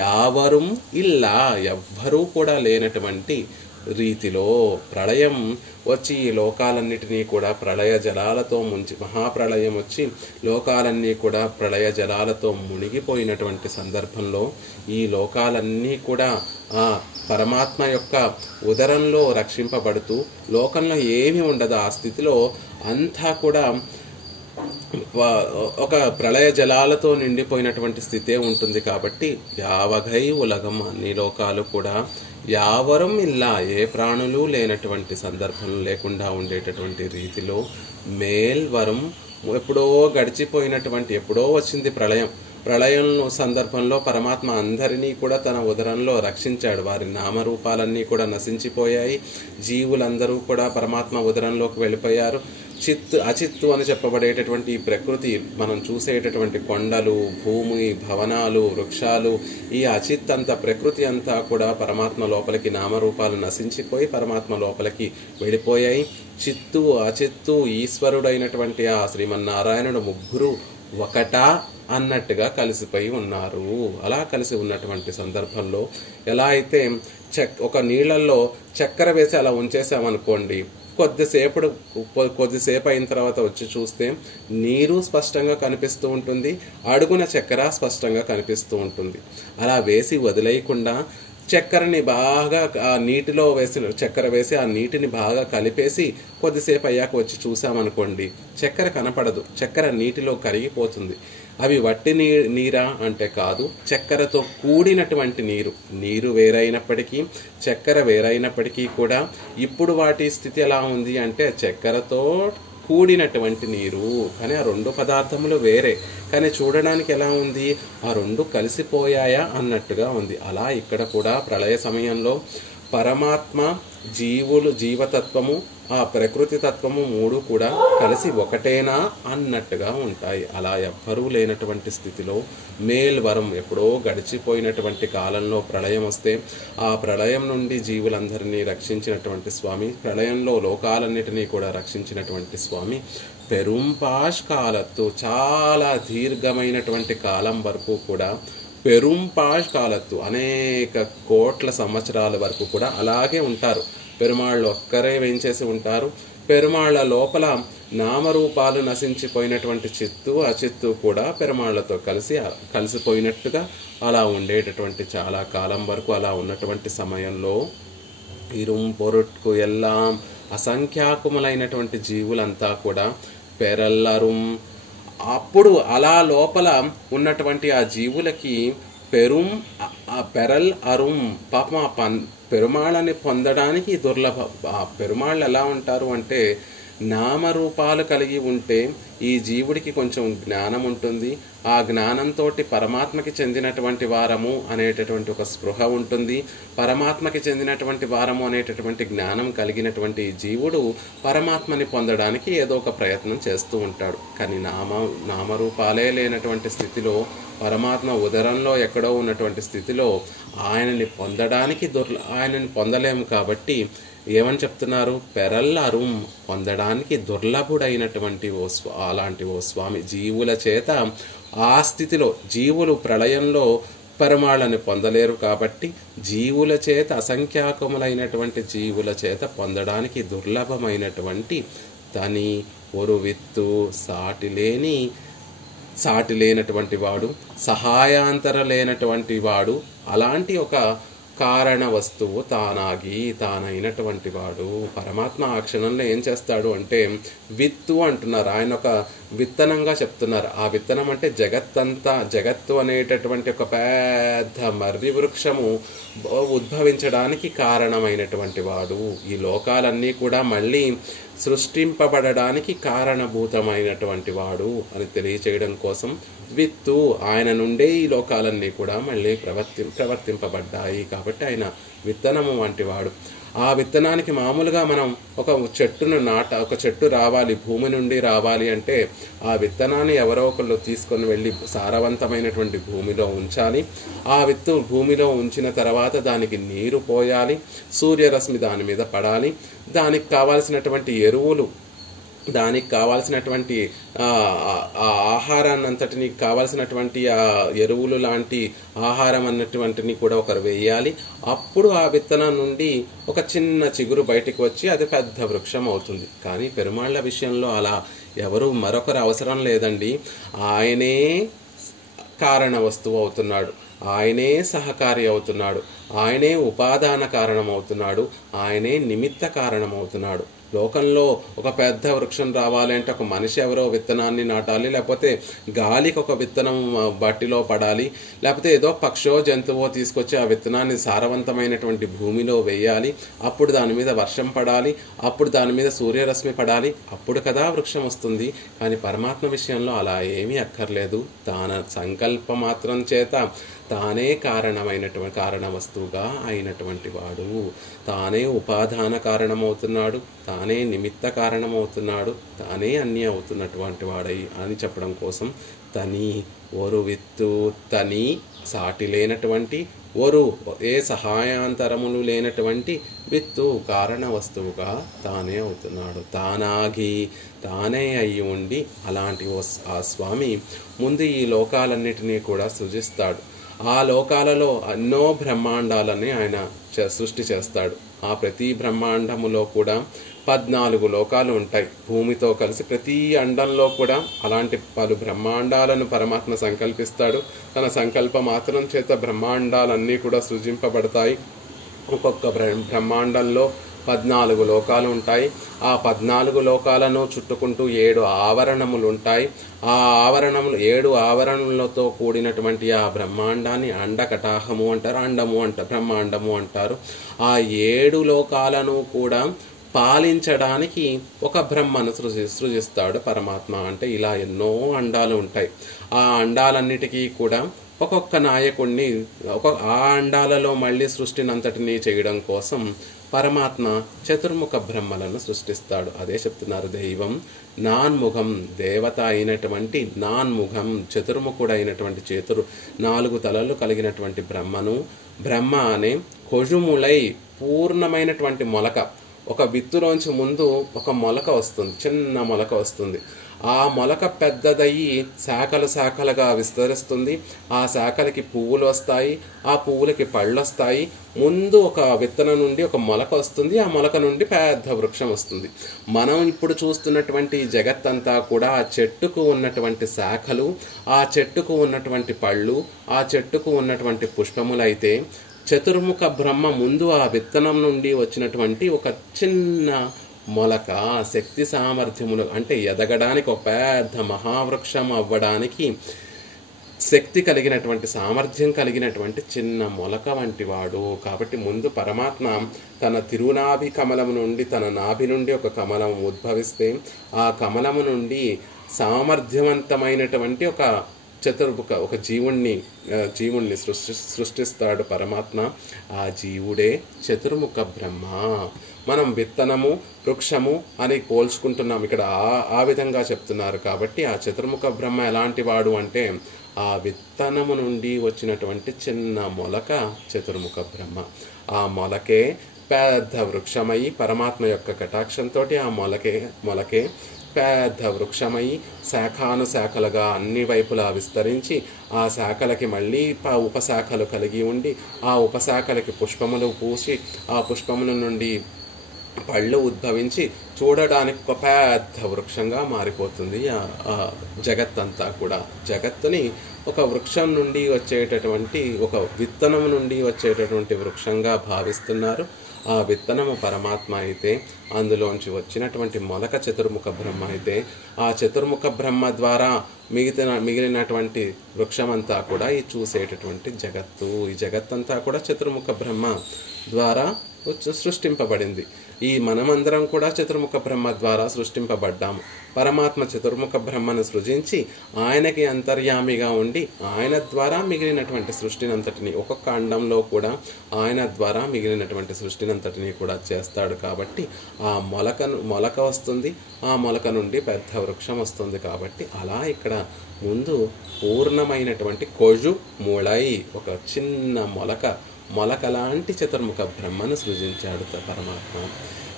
యావరుం ఇల్లా ఎవ్వరూ కూడా లేనటువంటి రీతిలో ప్రళయం వచ్చి ఈ లోకాలన్నిటినీ కూడా ప్రళయ జలాలతో ముంచి, మహాప్రళయం వచ్చి లోకాలన్నీ కూడా ప్రళయ జలాలతో మునిగిపోయినటువంటి సందర్భంలో ఈ లోకాలన్నీ కూడా ఆ పరమాత్మ యొక్క ఉదరంలో రక్షింపబడుతూ లోకంలో ఏమీ ఉండదు, ఆ స్థితిలో అంతా కూడా ఒక ప్రళయ జలాలతో నిండిపోయినటువంటి స్థితే ఉంటుంది. కాబట్టి యావఘై ఉలగం అన్ని లోకాలు కూడా, యావరం ఇల్లా ఏ ప్రాణులు లేనటువంటి సందర్భం లేకుండా ఉండేటటువంటి రీతిలో, మేల్వరం ఎప్పుడో గడిచిపోయినటువంటి, ఎప్పుడో వచ్చింది ప్రళయం సందర్భంలో పరమాత్మ అందరినీ కూడా తన ఉదరంలో రక్షించాడు. వారి నామరూపాలన్నీ కూడా నశించిపోయాయి, జీవులందరూ కూడా పరమాత్మ ఉదరంలోకి వెళ్ళిపోయారు. అచిత్తు అని చెప్పబడేటటువంటి ఈ ప్రకృతి, మనం చూసేటటువంటి కొండలు, భూమి, భవనాలు, వృక్షాలు, ఈ అచిత్ అంతా, ప్రకృతి అంతా కూడా పరమాత్మ లోపలికి నామరూపాలు నశించిపోయి పరమాత్మ లోపలికి వెళ్ళిపోయాయి. చిత్తు, అచిత్తు, ఈశ్వరుడైనటువంటి ఆ శ్రీమన్నారాయణుడు ముగ్గురు ఒకటా అన్నట్టుగా కలిసిపోయి ఉన్నారు. అలా కలిసి ఉన్నటువంటి సందర్భంలో ఎలా అయితే ఒక నీళ్ళల్లో చక్కెర వేసి అలా ఉంచేసామనుకోండి, కొద్దిసేపు అయిన తర్వాత వచ్చి చూస్తే నీరు స్పష్టంగా కనిపిస్తూ ఉంటుంది, అడుగున చక్కెర స్పష్టంగా కనిపిస్తూ ఉంటుంది. అలా వేసి వదిలేయకుండా చక్కెరని బాగా ఆ నీటిలో చక్కెర వేసి ఆ నీటిని బాగా కలిపేసి కొద్దిసేపు అయ్యాక వచ్చి చూసామనుకోండి, చక్కెర కనపడదు, చక్కెర నీటిలో కరిగిపోతుంది. అవి వట్టి నీరా అంటే కాదు, చక్కెరతో కూడినటువంటి నీరు వేరైనప్పటికీ, చక్కెర వేరైనప్పటికీ కూడా ఇప్పుడు వాటి స్థితి ఎలా ఉంది అంటే చక్కెరతో కూడినటువంటి నీరు. కానీ ఆ రెండు పదార్థములు వేరే, కానీ చూడడానికి ఎలా ఉంది, ఆ రెండు కలిసిపోయాయా అన్నట్టుగా ఉంది. అలా ఇక్కడ కూడా ప్రళయ సమయంలో పరమాత్మ, జీవతత్వము, ఆ ప్రకృతి తత్వము మూడు కూడా కలిసి ఒకటేనా అన్నట్టుగా ఉంటాయి. అలా ఎవ్వరూ లేనటువంటి స్థితిలో మేల్వరం, ఎప్పుడో గడిచిపోయినటువంటి కాలంలో ప్రళయం వస్తే ఆ ప్రళయం నుండి జీవులందరినీ రక్షించినటువంటి స్వామి, ప్రళయంలో లోకాలన్నిటినీ కూడా రక్షించినటువంటి స్వామి పెరుంపాష్ కాలత్తు, చాలా దీర్ఘమైనటువంటి కాలం వరకు కూడా, పెరుంపాష్ కాలత్తు అనేక కోట్ల సంవత్సరాల వరకు కూడా అలాగే ఉంటారు. పెరుమాళ్ళు ఒక్కరే వేయించేసి ఉంటారు. పెరుమాళ్ళ లోపల నామరూపాలు నశించిపోయినటువంటి చిత్తు, అచిత్తు కూడా పెరుమాళ్లతో కలిసిపోయినట్టుగా అలా ఉండేటటువంటి చాలా కాలం వరకు అలా ఉన్నటువంటి సమయంలో ఇరుం పొరుట్కు ఎల్లాం, అసంఖ్యాకుములైనటువంటి జీవులంతా కూడా పెరల్లరుం, అప్పుడు అలా లోపల ఉన్నటువంటి ఆ జీవులకి పెరల్ అరుం, పాపం పెరుమాళ్ళని పొందడానికి దుర్లభం. ఆ పెరుమాళ్ళు ఎలా ఉంటారు అంటే నామరూపాలు కలిగి ఉంటే ఈ జీవుడికి కొంచెం జ్ఞానం ఉంటుంది. ఆ జ్ఞానంతో పరమాత్మకి చెందినటువంటి వారము అనేటటువంటి ఒక స్పృహ ఉంటుంది. పరమాత్మకి చెందినటువంటి వారము అనేటటువంటి జ్ఞానం కలిగినటువంటి జీవుడు పరమాత్మని పొందడానికి ఏదో ఒక ప్రయత్నం చేస్తూ ఉంటాడు. కానీ నామరూపాలే లేనటువంటి స్థితిలో, పరమాత్మ ఉదరంలో ఎక్కడో ఉన్నటువంటి స్థితిలో ఆయనని పొందలేము. కాబట్టి ఏమని చెప్తున్నారు? పెరల్లరుం, పొందడానికి దుర్లభుడైనటువంటి అలాంటి ఓ స్వామి. జీవుల చేత ఆ స్థితిలో, జీవులు ప్రళయంలో పరమాళ్ళని పొందలేరు కాబట్టి జీవుల చేత, అసంఖ్యాకములైనటువంటి జీవుల చేత పొందడానికి దుర్లభమైనటువంటి తని ఒరువిత్తు, సాటి లేనటువంటి వాడు, సహాయాంతర లేనటువంటి వాడు, అలాంటి ఒక కారణ వస్తువు తానైనటువంటి వాడు. పరమాత్మ ఆ క్షణంలో ఏం చేస్తాడు అంటే విత్తు అంటున్నారు. ఆయన ఒక విత్తనంగా చెప్తున్నారు. ఆ విత్తనం అంటే జగత్తు అనేటటువంటి ఒక పెద్ద మర్రి వృక్షము ఉద్భవించడానికి కారణమైనటువంటి వాడు. ఈ లోకాలన్నీ కూడా మళ్ళీ సృష్టింపబడడానికి కారణభూతమైనటువంటి వాడు అని తెలియచేయడం కోసం విత్తు, ఆయన నుండే ఈ లోకాలన్నీ కూడా మళ్ళీ ప్రవర్తింపబడ్డాయి. కాబట్టి ఆయన విత్తనము వంటి వాడు. ఆ విత్తనానికి మామూలుగా మనం ఒక చెట్టు రావాలి, భూమి నుండి రావాలి అంటే ఆ విత్తనాన్ని ఎవరో ఒకళ్ళు తీసుకొని వెళ్ళి సారవంతమైనటువంటి భూమిలో ఉంచాలి. ఆ విత్తు భూమిలో ఉంచిన తర్వాత దానికి నీరు పోయాలి, సూర్యరశ్మి దాని మీద పడాలి, దానికి కావాల్సినటువంటి ఎరువులు, దానికి కావాల్సినటువంటి ఆహారాన్ని అంతటిని, కావాల్సినటువంటి ఆ ఎరువులు లాంటి ఆహారం అన్నటువంటిని కూడా ఒకరు వేయాలి. అప్పుడు ఆ విత్తనం నుండి ఒక చిన్న చిగురు బయటికి వచ్చి అది పెద్ద వృక్షం అవుతుంది. కానీ పెరుమాళ్ళ విషయంలో అలా మరొకరు అవసరం లేదండి. ఆయనే కారణ వస్తువు అవుతున్నాడు, ఆయనే సహకారి అవుతున్నాడు, ఆయనే ఉపాదాన కారణం అవుతున్నాడు, ఆయనే నిమిత్త కారణం అవుతున్నాడు. లోకంలో ఒక పెద్ద వృక్షం రావాలి అంటే ఒక మనిషి ఎవరో విత్తనాన్ని నాటాలి, లేకపోతే గాలికి ఒక విత్తనం బట్టిలో పడాలి, లేకపోతే ఏదో పక్షో జంతువో తీసుకొచ్చి ఆ విత్తనాన్ని సారవంతమైనటువంటి భూమిలో వేయాలి, అప్పుడు దాని మీద వర్షం పడాలి, అప్పుడు దాని మీద సూర్యరశ్మి పడాలి, అప్పుడు కదా వృక్షం వస్తుంది. కానీ పరమాత్మ విషయంలో అలా ఏమీ అక్కర్లేదు. తన సంకల్ప మాత్రం చేత తానే కారణ వస్తువుగా అయినటువంటి వాడు, తానే ఉపాదాన కారణమవుతున్నాడు, తానే నిమిత్త కారణమవుతున్నాడు, తానే అన్నీ అవుతున్నటువంటి వాడై అని చెప్పడం కోసం ఒరు విత్తు, సాటి లేనటువంటి ఏ సహాయాంతరములు లేనటువంటి విత్తు కారణ వస్తువుగా తానే అవుతున్నాడు. తానే అయి ఉండి అలాంటి ఆ స్వామి ముందు ఈ లోకాలన్నిటినీ కూడా సృజిస్తాడు. ఆ లోకాలలో ఎన్నో బ్రహ్మాండాలని ఆయన సృష్టి చేస్తాడు. ఆ ప్రతి బ్రహ్మాండములో కూడా 14 లోకాలు ఉంటాయి. భూమితో కలిసి ప్రతి అండంలో కూడా అలాంటి పలు బ్రహ్మాండాలను పరమాత్మ సంకల్పిస్తాడు. తన సంకల్ప మాత్రం చేత బ్రహ్మాండాలన్నీ కూడా సృజింపబడతాయి. ఒక్కొక్క బ్రహ్మాండంలో 14 లోకాలు ఉంటాయి. ఆ 14 లోకాలను చుట్టుకుంటూ 7 ఆవరణములు ఉంటాయి. ఆ ఆవరణములు 7 ఆవరణలతో కూడినటువంటి ఆ బ్రహ్మాండాన్ని అండకటాహము అంటారు, అండము అంటారు, బ్రహ్మాండము అంటారు. ఆ 7 లోకాలను కూడా పాలించడానికి ఒక బ్రహ్మను సృజిస్తాడు పరమాత్మ. అంటే ఇలా ఎన్నో అండాలు ఉంటాయి. ఆ అండాలన్నిటికీ కూడా ఒక్కొక్క నాయకుడిని ఆ అండాలలో మళ్ళీ సృష్టినంతటినీ చేయడం కోసం పరమాత్మ చతుర్ముఖ బ్రహ్మలను సృష్టిస్తాడు. అదే చెప్తున్నారు, దైవం నాన్ముఖం, దేవత అయినటువంటి నాన్ముఖం, చతుర్ముఖుడైనటువంటి 4 తలలు కలిగినటువంటి బ్రహ్మ అనే కొజుములై పూర్ణమైనటువంటి మొలక. ఒక విత్తులోంచి ముందు ఒక మొలక వస్తుంది, చిన్న మొలక వస్తుంది. ఆ మొలక పెద్దదయ్యి శాఖలుగా విస్తరిస్తుంది. ఆ శాఖలకి పువ్వులు వస్తాయి, ఆ పువ్వులకి పళ్ళు వస్తాయి. ముందు ఒక విత్తనం నుండి ఒక మొలక వస్తుంది, ఆ మొలక నుండి పెద్ద వృక్షం వస్తుంది. మనం ఇప్పుడు చూస్తున్నటువంటి జగత్తంతా కూడా ఆ చెట్టుకు ఉన్నటువంటి శాఖలు, ఆ చెట్టుకు ఉన్నటువంటి పళ్ళు, ఆ చెట్టుకు ఉన్నటువంటి పుష్పములైతే చతుర్ముఖ బ్రహ్మ ముందు ఆ విత్తనం నుండి వచ్చినటువంటి ఒక చిన్న మొలక శక్తి సామర్థ్యములు, అంటే ఎదగడానికి ఒక పెద్ద మహావృక్షం అవ్వడానికి శక్తి కలిగినటువంటి, సామర్థ్యం కలిగినటువంటి చిన్న మొలక వంటి వాడు. కాబట్టి ముందు పరమాత్మ తన తిరునాభి కమలము నుండి, తన నాభి నుండి ఒక కమలం ఉద్భవిస్తే ఆ కమలము నుండి సామర్థ్యవంతమైనటువంటి ఒక జీవుణ్ణి సృష్టిస్తాడు పరమాత్మ. ఆ జీవుడే చతుర్ముఖ బ్రహ్మ. మనం విత్తనము, వృక్షము అని పోల్చుకుంటున్నాం, ఇక్కడ ఆ విధంగా చెప్తున్నారు. కాబట్టి ఆ చతుర్ముఖ బ్రహ్మ ఎలాంటి వాడు అంటే ఆ విత్తనము నుండి వచ్చినటువంటి చిన్న మొలక చతుర్ముఖ బ్రహ్మ. ఆ మొలకే పెద్ద వృక్షమై పరమాత్మ యొక్క కటాక్షంతో ఆ మొలకే పెద్ద వృక్షమై శాఖానుశాఖలుగా అన్ని వైపులా విస్తరించి ఆ శాఖలకి మళ్ళీ ఉపశాఖలు కలిగి ఉండి ఆ ఉపశాఖలకి పుష్పములు పూసి ఆ పుష్పముల నుండి పళ్ళు ఉద్భవించి చూడడానికి ఒక పెద్ద వృక్షంగా మారిపోతుంది ఆ జగత్తంతా కూడా. జగత్తుని ఒక వృక్షం నుండి వచ్చేటటువంటి, ఒక విత్తనం నుండి వచ్చేటటువంటి వృక్షంగా భావిస్తున్నారు. ఆ విత్తనము పరమాత్మ అయితే, అందులోంచి వచ్చినటువంటి మొలక చతుర్ముఖ బ్రహ్మ అయితే, ఆ చతుర్ముఖ బ్రహ్మ ద్వారా మిగిలినటువంటి వృక్షమంతా కూడా ఈ చూసేటటువంటి జగత్తు, ఈ జగత్తంతా కూడా చతుర్ముఖ బ్రహ్మ ద్వారా సృష్టింపబడింది. ఈ మనమందరం కూడా చతుర్ముఖ బ్రహ్మ ద్వారా సృష్టింపబడ్డాము. పరమాత్మ చతుర్ముఖ బ్రహ్మను సృజించి ఆయనకి అంతర్యామిగా ఉండి ఆయన ద్వారా మిగిలినటువంటి సృష్టినంతటిని, ఒక్కొక్క అండంలో కూడా ఆయన ద్వారా మిగిలినటువంటి సృష్టినంతటిని కూడా చేస్తాడు. కాబట్టి ఆ మొలక వస్తుంది, ఆ మొలక నుండి పెద్ద వృక్షం వస్తుంది. కాబట్టి అలా ఇక్కడ ముందు పూర్ణమైనటువంటి కొజు ముళై, ఒక చిన్న మొలక లాంటి చతుర్ముఖ బ్రహ్మను సృజించాడు పరమాత్మ.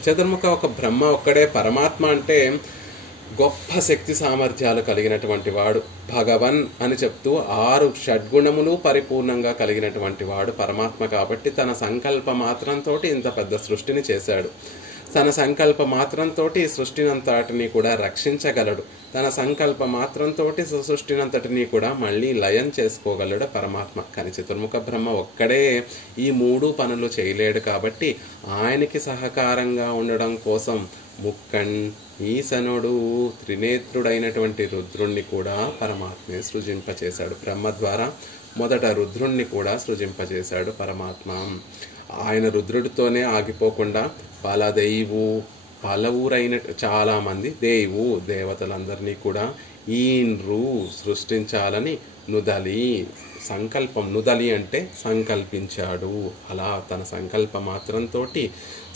చతుర్ముఖ ఒక బ్రహ్మ ఒక్కడే. పరమాత్మ అంటే గొప్ప శక్తి సామర్థ్యాలు కలిగినటువంటి వాడు. భగవన్ అని చెప్తూ 6 షడ్గుణములు పరిపూర్ణంగా కలిగినటువంటి వాడు పరమాత్మ. కాబట్టి తన సంకల్ప మాత్రంతో ఇంత పెద్ద సృష్టిని చేశాడు. తన సంకల్ప మాత్రంతో సృష్టినంతటిని కూడా రక్షించగలడు. తన సంకల్ప మాత్రంతో సృష్టినంతటిని కూడా మళ్ళీ లయం చేసుకోగలడు పరమాత్మ. కానీ చతుర్ముఖ బ్రహ్మ ఒక్కడే ఈ 3 పనులు చేయలేడు. కాబట్టి ఆయనకి సహకారంగా ఉండడం కోసం ముక్కణ్, ఈశనుడు, త్రినేత్రుడైనటువంటి రుద్రుణ్ణి కూడా పరమాత్మే సృజింపచేశాడు. బ్రహ్మ ద్వారా మొదట రుద్రుణ్ణి కూడా సృజింపచేశాడు పరమాత్మ. ఆయన రుద్రుడితోనే ఆగిపోకుండా పలవురైన చాలామంది దేవతలందరినీ కూడా ఈన్రు సృష్టించాలని నుదలి అంటే సంకల్పించాడు. అలా తన సంకల్ప మాత్రంతో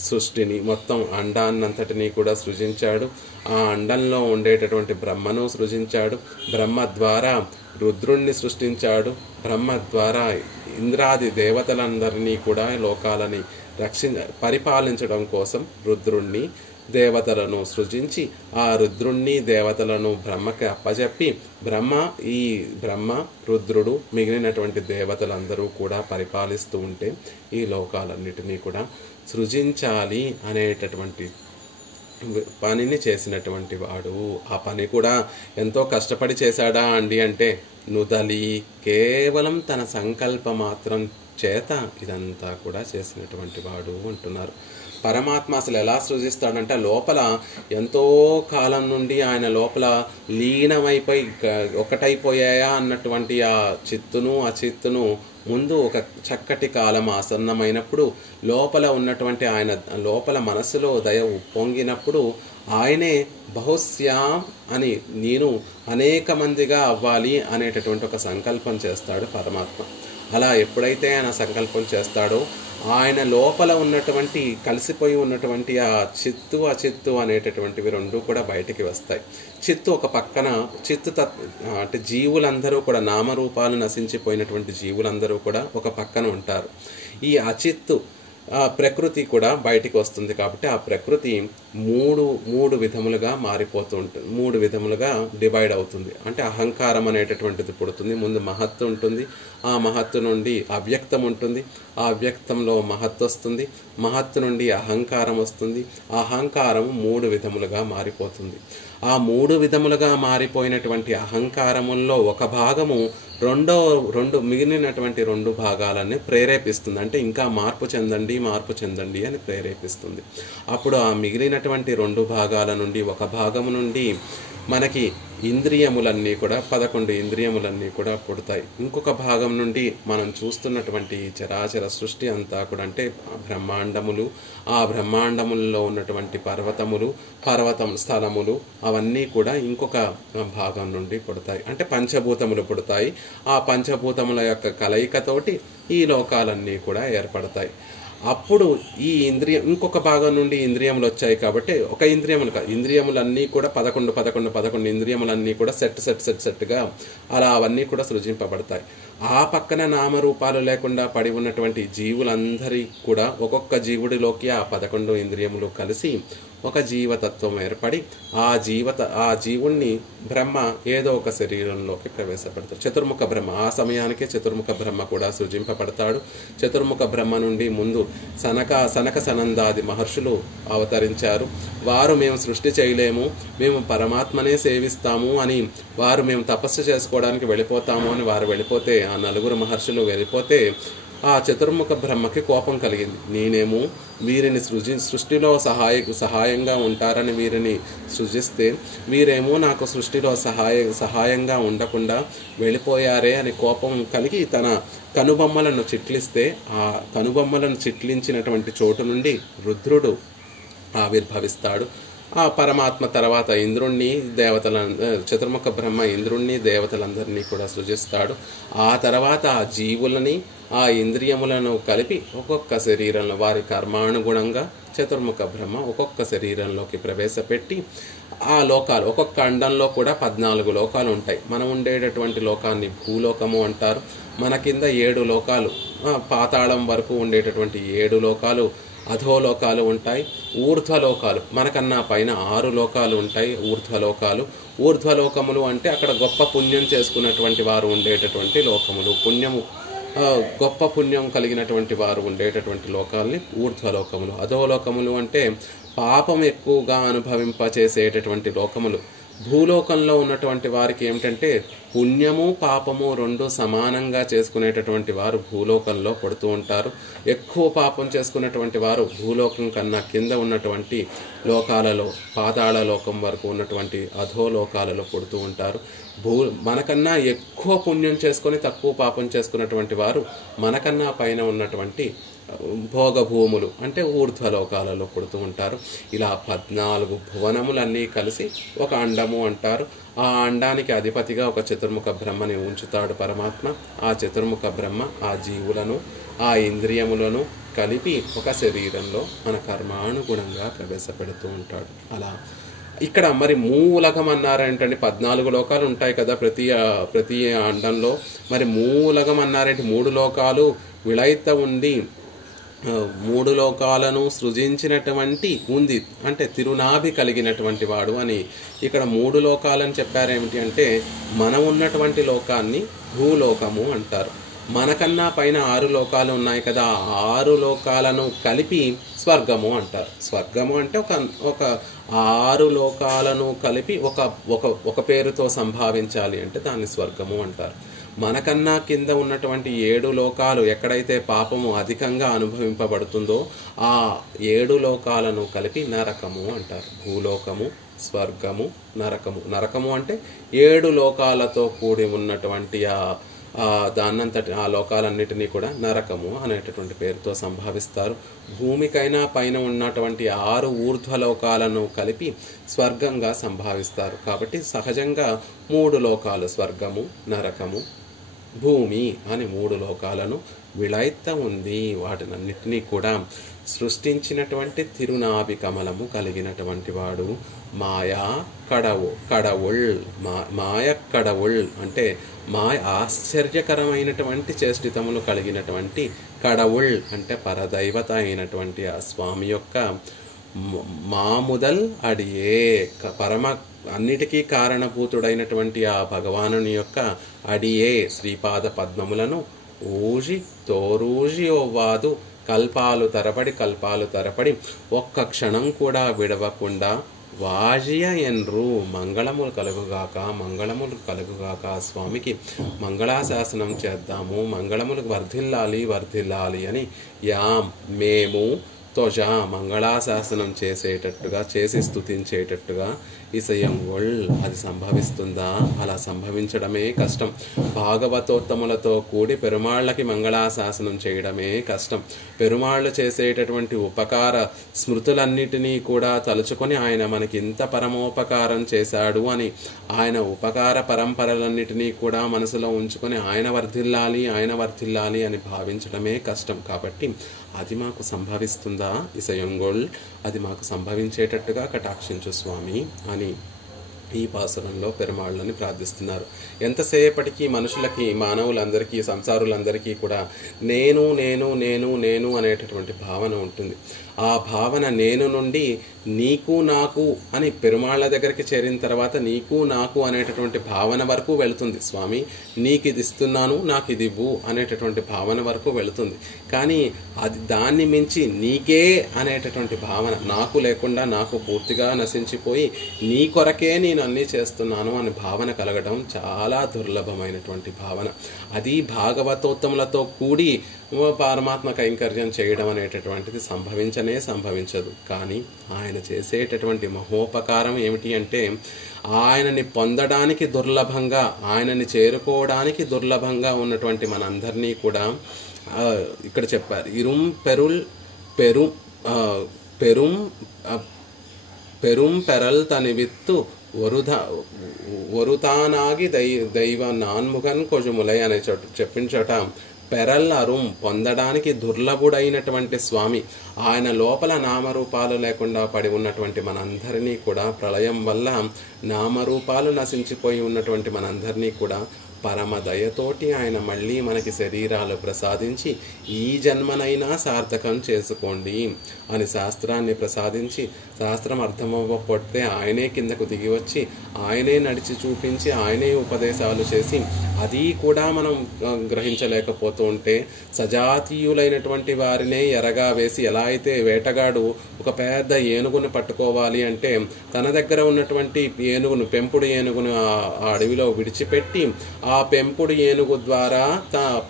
సృష్టిని మొత్తం అండాన్నంతటినీ కూడా సృజించాడు. ఆ అండంలో ఉండేటటువంటి బ్రహ్మను సృజించాడు. బ్రహ్మ ద్వారా రుద్రుణ్ణి సృష్టించాడు. బ్రహ్మ ద్వారా ఇంద్రాది దేవతలందరినీ కూడా లోకాలని పరిపాలించడం కోసం రుద్రుణ్ణి, దేవతలను సృజించి ఆ రుద్రుణ్ణి, దేవతలను బ్రహ్మకి అప్పజెప్పి బ్రహ్మ రుద్రుడు మిగిలినటువంటి దేవతలందరూ కూడా పరిపాలిస్తూ ఉంటే ఈ లోకాలన్నిటినీ కూడా సృజించాలి అనేటటువంటి పనిని చేసినటువంటి వాడు. ఆ పని కూడా ఎంతో కష్టపడి చేశాడా అండి అంటే నుదలి కేవలం తన సంకల్ప మాత్రం చేత ఇదంతా కూడా చేసినటువంటి వాడు అంటున్నారు. పరమాత్మ అసలు ఎలా సృజిస్తాడంటే లోపల ఎంతో కాలం నుండి ఆయన లోపల లీనమైపోయి ఒకటైపోయాయా అన్నటువంటి ఆ చిత్తును ముందు ఒక చక్కటి కాలం ఆసన్నమైనప్పుడు లోపల ఉన్నటువంటి ఆయన లోపల మనసులో దయ ఉప్పొంగినప్పుడు ఆయనే బహుశ్యాం అని నేను అనేక మందిగా అవ్వాలి అనేటటువంటి ఒక సంకల్పం చేస్తాడు పరమాత్మ. అలా ఎప్పుడైతే ఆయన సంకల్పం చేస్తాడో ఆయన లోపల ఉన్నటువంటి కలిసిపోయి ఉన్నటువంటి ఆ చిత్తు అచిత్తు అనేటటువంటివి రెండు కూడా బయటికి వస్తాయి. చిత్తు ఒక పక్కన అంటే జీవులందరూ కూడా నామరూపాలు నశించిపోయినటువంటి జీవులందరూ కూడా ఒక పక్కన ఉంటారు. ఈ అచిత్తు ప్రకృతి కూడా బయటికి వస్తుంది. కాబట్టి ఆ ప్రకృతి మూడు విధములుగా మారిపోతూ ఉంటుంది, 3 విధములుగా డివైడ్ అవుతుంది. అంటే అహంకారం అనేటటువంటిది పుడుతుంది. ముందు మహత్తు ఉంటుంది, ఆ మహత్తు నుండి అవ్యక్తం ఉంటుంది, ఆ అవ్యక్తంలో మహత్తు వస్తుంది, మహత్తు నుండి అహంకారం వస్తుంది, ఆ అహంకారం 3 విధములుగా మారిపోతుంది. ఆ 3 విధములుగా మారిపోయినటువంటి అహంకారముల్లో ఒక భాగము మిగిలినటువంటి 2 భాగాలన్నీ ప్రేరేపిస్తుంది. అంటే ఇంకా మార్పు చెందండి అని ప్రేరేపిస్తుంది. అప్పుడు ఆ మిగిలినటువంటి 2 భాగాల నుండి ఒక భాగము నుండి మనకి ఇంద్రియములన్నీ కూడా 11 ఇంద్రియములన్నీ కూడా పుడతాయి. ఇంకొక భాగం నుండి మనం చూస్తున్నటువంటి చరాచర సృష్టి అంతా కూడా అంటే బ్రహ్మాండములు, ఆ బ్రహ్మాండములలో ఉన్నటువంటి పర్వతం స్థలములు అవన్నీ కూడా ఇంకొక భాగం నుండి పుడతాయి. అంటే పంచభూతములు పుడతాయి. ఆ పంచభూతముల యొక్క కలయికతోటి ఈ లోకాలన్నీ కూడా ఏర్పడతాయి. అప్పుడు ఈ ఇంకొక భాగం నుండి ఇంద్రియములు వచ్చాయి కాబట్టి ఒక ఇంద్రియములన్నీ కూడా 11 ఇంద్రియములన్నీ కూడా సెట్గా అలా అవన్నీ కూడా సృజింపబడతాయి. ఆ పక్కన నామరూపాలు లేకుండా పడి ఉన్నటువంటి జీవులందరి కూడా ఒక్కొక్క జీవుడిలోకి ఆ 11 ఇంద్రియములు కలిసి ఒక జీవతత్వం ఏర్పడి ఆ జీవుణ్ణి బ్రహ్మ ఏదో ఒక శరీరంలోకి ప్రవేశపెడతాడు. చతుర్ముఖ బ్రహ్మ, ఆ సమయానికే చతుర్ముఖ బ్రహ్మ కూడా సృజింపబడతాడు. చతుర్ముఖ బ్రహ్మ నుండి ముందు సనక సనందాది మహర్షులు అవతరించారు. వారు మేము సృష్టి చేయలేము, మేము పరమాత్మనే సేవిస్తాము అని వారు మేము తపస్సు చేసుకోవడానికి వెళ్ళిపోతాము అని వారు వెళ్ళిపోతే, ఆ 4 మహర్షులు వెళ్ళిపోతే ఆ చతుర్ముఖ బ్రహ్మకి కోపం కలిగింది. నేనేమో వీరిని సృష్టిలో సహాయంగా ఉంటారని వీరిని సృజిస్తే వీరేమో నాకు సృష్టిలో సహాయంగా ఉండకుండా వెళ్ళిపోయారే అని కోపం కలిగి తన కనుబొమ్మలను చిట్లిస్తే ఆ కనుబొమ్మలను చిట్లించినటువంటి చోటు నుండి రుద్రుడు ఆవిర్భవిస్తాడు. ఆ పరమాత్మ తర్వాత ఇంద్రుణ్ణి చతుర్ముఖ బ్రహ్మ ఇంద్రుణ్ణి దేవతలందరినీ కూడా సృజిస్తాడు. ఆ తర్వాత ఆ జీవులని ఆ ఇంద్రియములను కలిపి ఒక్కొక్క శరీరంలో వారి కర్మానుగుణంగా చతుర్ముఖ బ్రహ్మ ఒక్కొక్క శరీరంలోకి ప్రవేశపెట్టి ఆ లోకాలు ఒక్కొక్క అండంలో కూడా 14 లోకాలు ఉంటాయి. మనం ఉండేటటువంటి లోకాన్ని భూలోకము అంటారు. మన కింద 7 లోకాలు, పాతాళం వరకు ఉండేటటువంటి 7 లోకాలు అధోలోకాలు ఉంటాయి. ఊర్ధ్వలోకాలు మనకన్నా పైన 6 లోకాలు ఉంటాయి. ఊర్ధ్వలోకములు అంటే అక్కడ గొప్ప పుణ్యం చేసుకున్నటువంటి వారు ఉండేటటువంటి లోకములు. గొప్ప పుణ్యం కలిగినటువంటి వారు ఉండేటటువంటి లోకాలని ఊర్ధ్వలోకములు. అధోలోకములు అంటే పాపం ఎక్కువగా అనుభవింపచేసేటటువంటి లోకములు. భూలోకంలో ఉన్నటువంటి వారికి ఏమిటంటే పుణ్యము పాపము 2 సమానంగా చేసుకునేటటువంటి వారు భూలోకంలో పడుతూ ఉంటారు. ఎక్కువ పాపం చేసుకున్నటువంటి వారు భూలోకం కన్నా కింద ఉన్నటువంటి లోకాలలో పాతాళ లోకం వరకు ఉన్నటువంటి అధోలోకాలలో పడుతూ ఉంటారు. మనకన్నా ఎక్కువ పుణ్యం చేసుకొని తక్కువ పాపం చేసుకున్నటువంటి వారు మనకన్నా పైన ఉన్నటువంటి భోగభూములు అంటే ఊర్ధ్వలోకాలలో పుడుతూ ఉంటారు. ఇలా 14 భువనములన్నీ కలిసి ఒక అండము అంటారు. ఆ అండానికి అధిపతిగా ఒక చతుర్ముఖ బ్రహ్మని ఉంచుతాడు పరమాత్మ. ఆ చతుర్ముఖ బ్రహ్మ ఆ జీవులను ఆ ఇంద్రియములను కలిపి ఒక శరీరంలో మన కర్మానుగుణంగా ప్రవేశపెడుతూ ఉంటాడు. అలా ఇక్కడ మరి మూలకం అన్నారేంటండి? 14 లోకాలు ఉంటాయి కదా ప్రతి అండంలో. మరి మూలకం అన్నారేంటి? 3 లోకాలు విళయిత ఉండి 3 లోకాలను సృజించినటువంటి ఉంది అంటే తిరునాభి కలిగినటువంటి వాడు అని ఇక్కడ 3 లోకాలని చెప్పారేమిటి అంటే మనం ఉన్నటువంటి లోకాన్ని భూలోకము అంటారు. మనకన్నా పైన 6 లోకాలు ఉన్నాయి కదా, 6 లోకాలను కలిపి స్వర్గము అంటారు. స్వర్గము అంటే ఒక 6 లోకాలను కలిపి ఒక పేరుతో సంభావించాలి అంటే దాన్ని స్వర్గము అంటారు. మనకన్నా కింద ఉన్నటువంటి 7 లోకాలు ఎక్కడైతే పాపము అధికంగా అనుభవింపబడుతుందో ఆ 7 లోకాలను కలిపి నరకము అంటారు. భూలోకము, స్వర్గము, నరకము. నరకము అంటే 7 లోకాలతో కూడి ఉన్నటువంటి దాన్నంతటి ఆ లోకాలన్నిటినీ కూడా నరకము అనేటటువంటి పేరుతో సంభావిస్తారు. భూమికైనా పైన ఉన్నటువంటి 6 ఊర్ధ్వలోకాలను కలిపి స్వర్గంగా సంభావిస్తారు. కాబట్టి సహజంగా 3 లోకాలు స్వర్గము, నరకము, భూమి అని 3 లోకాలను విళయిత ఉంది. వాటినన్నిటినీ కూడా సృష్టించినటువంటి తిరునాభి కమలము కలిగినటువంటి వాడు మాయా కడవుళ్. మాయ కడవుళ్ అంటే మాయ ఆశ్చర్యకరమైనటువంటి చేష్టితములు కలిగినటువంటి కడవుళ్ అంటే పరదైవత అయినటువంటి ఆ స్వామి యొక్క మాముదల్ అడియే అన్నిటికీ కారణభూతుడైనటువంటి ఆ భగవానుని యొక్క అడియే శ్రీపాద పద్మములను ఊజి తోరూజి ఓవాదు కల్పాలు తరబడి ఒక్క క్షణం కూడా విడవకుండా వాజియ ఎన్రు మంగళములు కలుగుగాక స్వామికి మంగళాశాసనం చేద్దాము, మంగళములు వర్ధిల్లాలి అని మేము తోజా మంగళాశాసనం చేసేటట్టుగా చేసి స్తుతించేటట్టుగా ఇసయంగొళ్ అది సంభవిస్తుందా? అలా సంభవించడమే కష్టం. భాగవతోత్తములతో కూడి పెరుమాళ్ళకి మంగళాశాసనం చేయడమే కష్టం. పెరుమాళ్ళు చేసేటటువంటి ఉపకార స్మృతులన్నిటినీ కూడా తలుచుకొని ఆయన మనకి ఇంత పరమోపకారం చేశాడు అని ఆయన ఉపకార పరంపరలన్నిటినీ కూడా మనసులో ఉంచుకొని ఆయన వర్ధిల్లాలి అని భావించడమే కష్టం. కాబట్టి అది మాకు సంభవిస్తుందా ఇసయంగొళ్? అది మాకు సంభవించేటట్టుగా కటాక్షించు స్వామి అని ఈ పాసురంలో పెరుమాళ్ళని ప్రార్థిస్తున్నారు. ఎంతసేపటికి మనుషులకి, మానవులందరికీ, సంసారులందరికీ కూడా నేను నేను నేను నేను అనేటటువంటి భావన ఉంటుంది. ఆ భావన నేను నుండి నీకు నాకు అని పెరుమాళ్ళ దగ్గరికి చేరిన తర్వాత నీకు నాకు అనేటటువంటి భావన వరకు వెళుతుంది. స్వామి నీకు ఇది ఇస్తున్నాను, నాకు ఇది ఇవ్వు అనేటటువంటి భావన వరకు వెళుతుంది. కానీ అది దాన్ని మించి నీకే అనేటటువంటి భావన, నాకు లేకుండా నాకు పూర్తిగా నశించిపోయి నీ కొరకే నేను అన్నీ చేస్తున్నాను అనే భావన కలగడం చాలా దుర్లభమైనటువంటి భావన. అది భాగవతోత్తములతో కూడి పరమాత్మ కైంకర్యం చేయడం అనేటటువంటిది సంభవించదు. కానీ ఆయన చేసేటటువంటి మహోపకారం ఏమిటి అంటే ఆయనని పొందడానికి దుర్లభంగా, ఆయనని చేరుకోవడానికి దుర్లభంగా ఉన్నటువంటి మనందరినీ కూడా ఇక్కడ చెప్పారు. పెరుం పెరల్ తనివిత్తు ఒరుతానాగి దైవ నాన్ముగన్ కొజుములై అనే చెప్పిన చోట పెరల్ అరుం పొందడానికి దుర్లభుడైనటువంటి స్వామి, ఆయన లోపల నామరూపాలు లేకుండా పడి ఉన్నటువంటి మనందరినీ కూడా, ప్రళయం వల్ల నామరూపాలు నశించిపోయి ఉన్నటువంటి మనందరినీ కూడా పరమ దయతోటి ఆయన మళ్ళీ మనకి శరీరాలు ప్రసాదించి ఈ జన్మనైనా సార్థకం చేసుకోండి అని శాస్త్రాన్ని ప్రసాదించి, శాస్త్రం అర్థమవ్వకపోతే ఆయనే కిందకు దిగి వచ్చి ఆయనే నడిచి చూపించి ఆయనే ఉపదేశాలు చేసి అది కూడా మనం గ్రహించలేకపోతూ ఉంటే సజాతీయులైనటువంటి వారినే ఎరగా వేసి, ఎలా అయితే వేటగాడు ఒక పెద్ద ఏనుగును పట్టుకోవాలి అంటే తన దగ్గర ఉన్నటువంటి ఏనుగును, పెంపుడు ఏనుగును ఆ అడవిలో విడిచిపెట్టి ఆ పెంపుడు ఏనుగు ద్వారా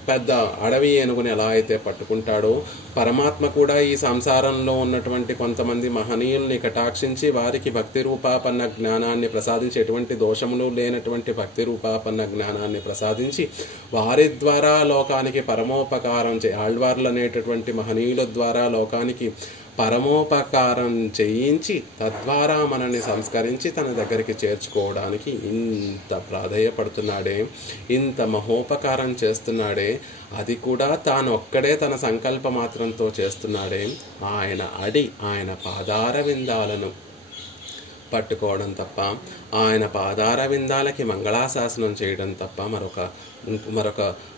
పెద్ద అడవి ఏనుగుని ఎలా అయితే పట్టుకుంటాడో, పరమాత్మ కూడా ఈ సంసారంలో ఉన్నటువంటి కొంతమంది మహనీయుల్ని కటాక్షించి వారికి భక్తి రూపాపన్న జ్ఞానాన్ని ప్రసాదించి, ఎటువంటి దోషములు లేనటువంటి భక్తి రూపాపన్న జ్ఞానాన్ని ప్రసాదించి వారి ద్వారా లోకానికి పరమోపకారం ఆళ్వార్లు అనేటటువంటి మహనీయుల ద్వారా లోకానికి పరమోపకారం చేయించి తద్వారా మనల్ని సంస్కరించి తన దగ్గరికి చేర్చుకోవడానికి ఇంత ప్రాధేయపడుతున్నాడే, ఇంత మహోపకారం చేస్తున్నాడే, అది కూడా తాను ఒక్కడే తన సంకల్ప మాత్రంతో చేస్తున్నాడే. ఆయన పాదార విందాలను పట్టుకోవడం తప్ప, ఆయన పాదార విందాలకి మంగళాశాసనం చేయడం తప్ప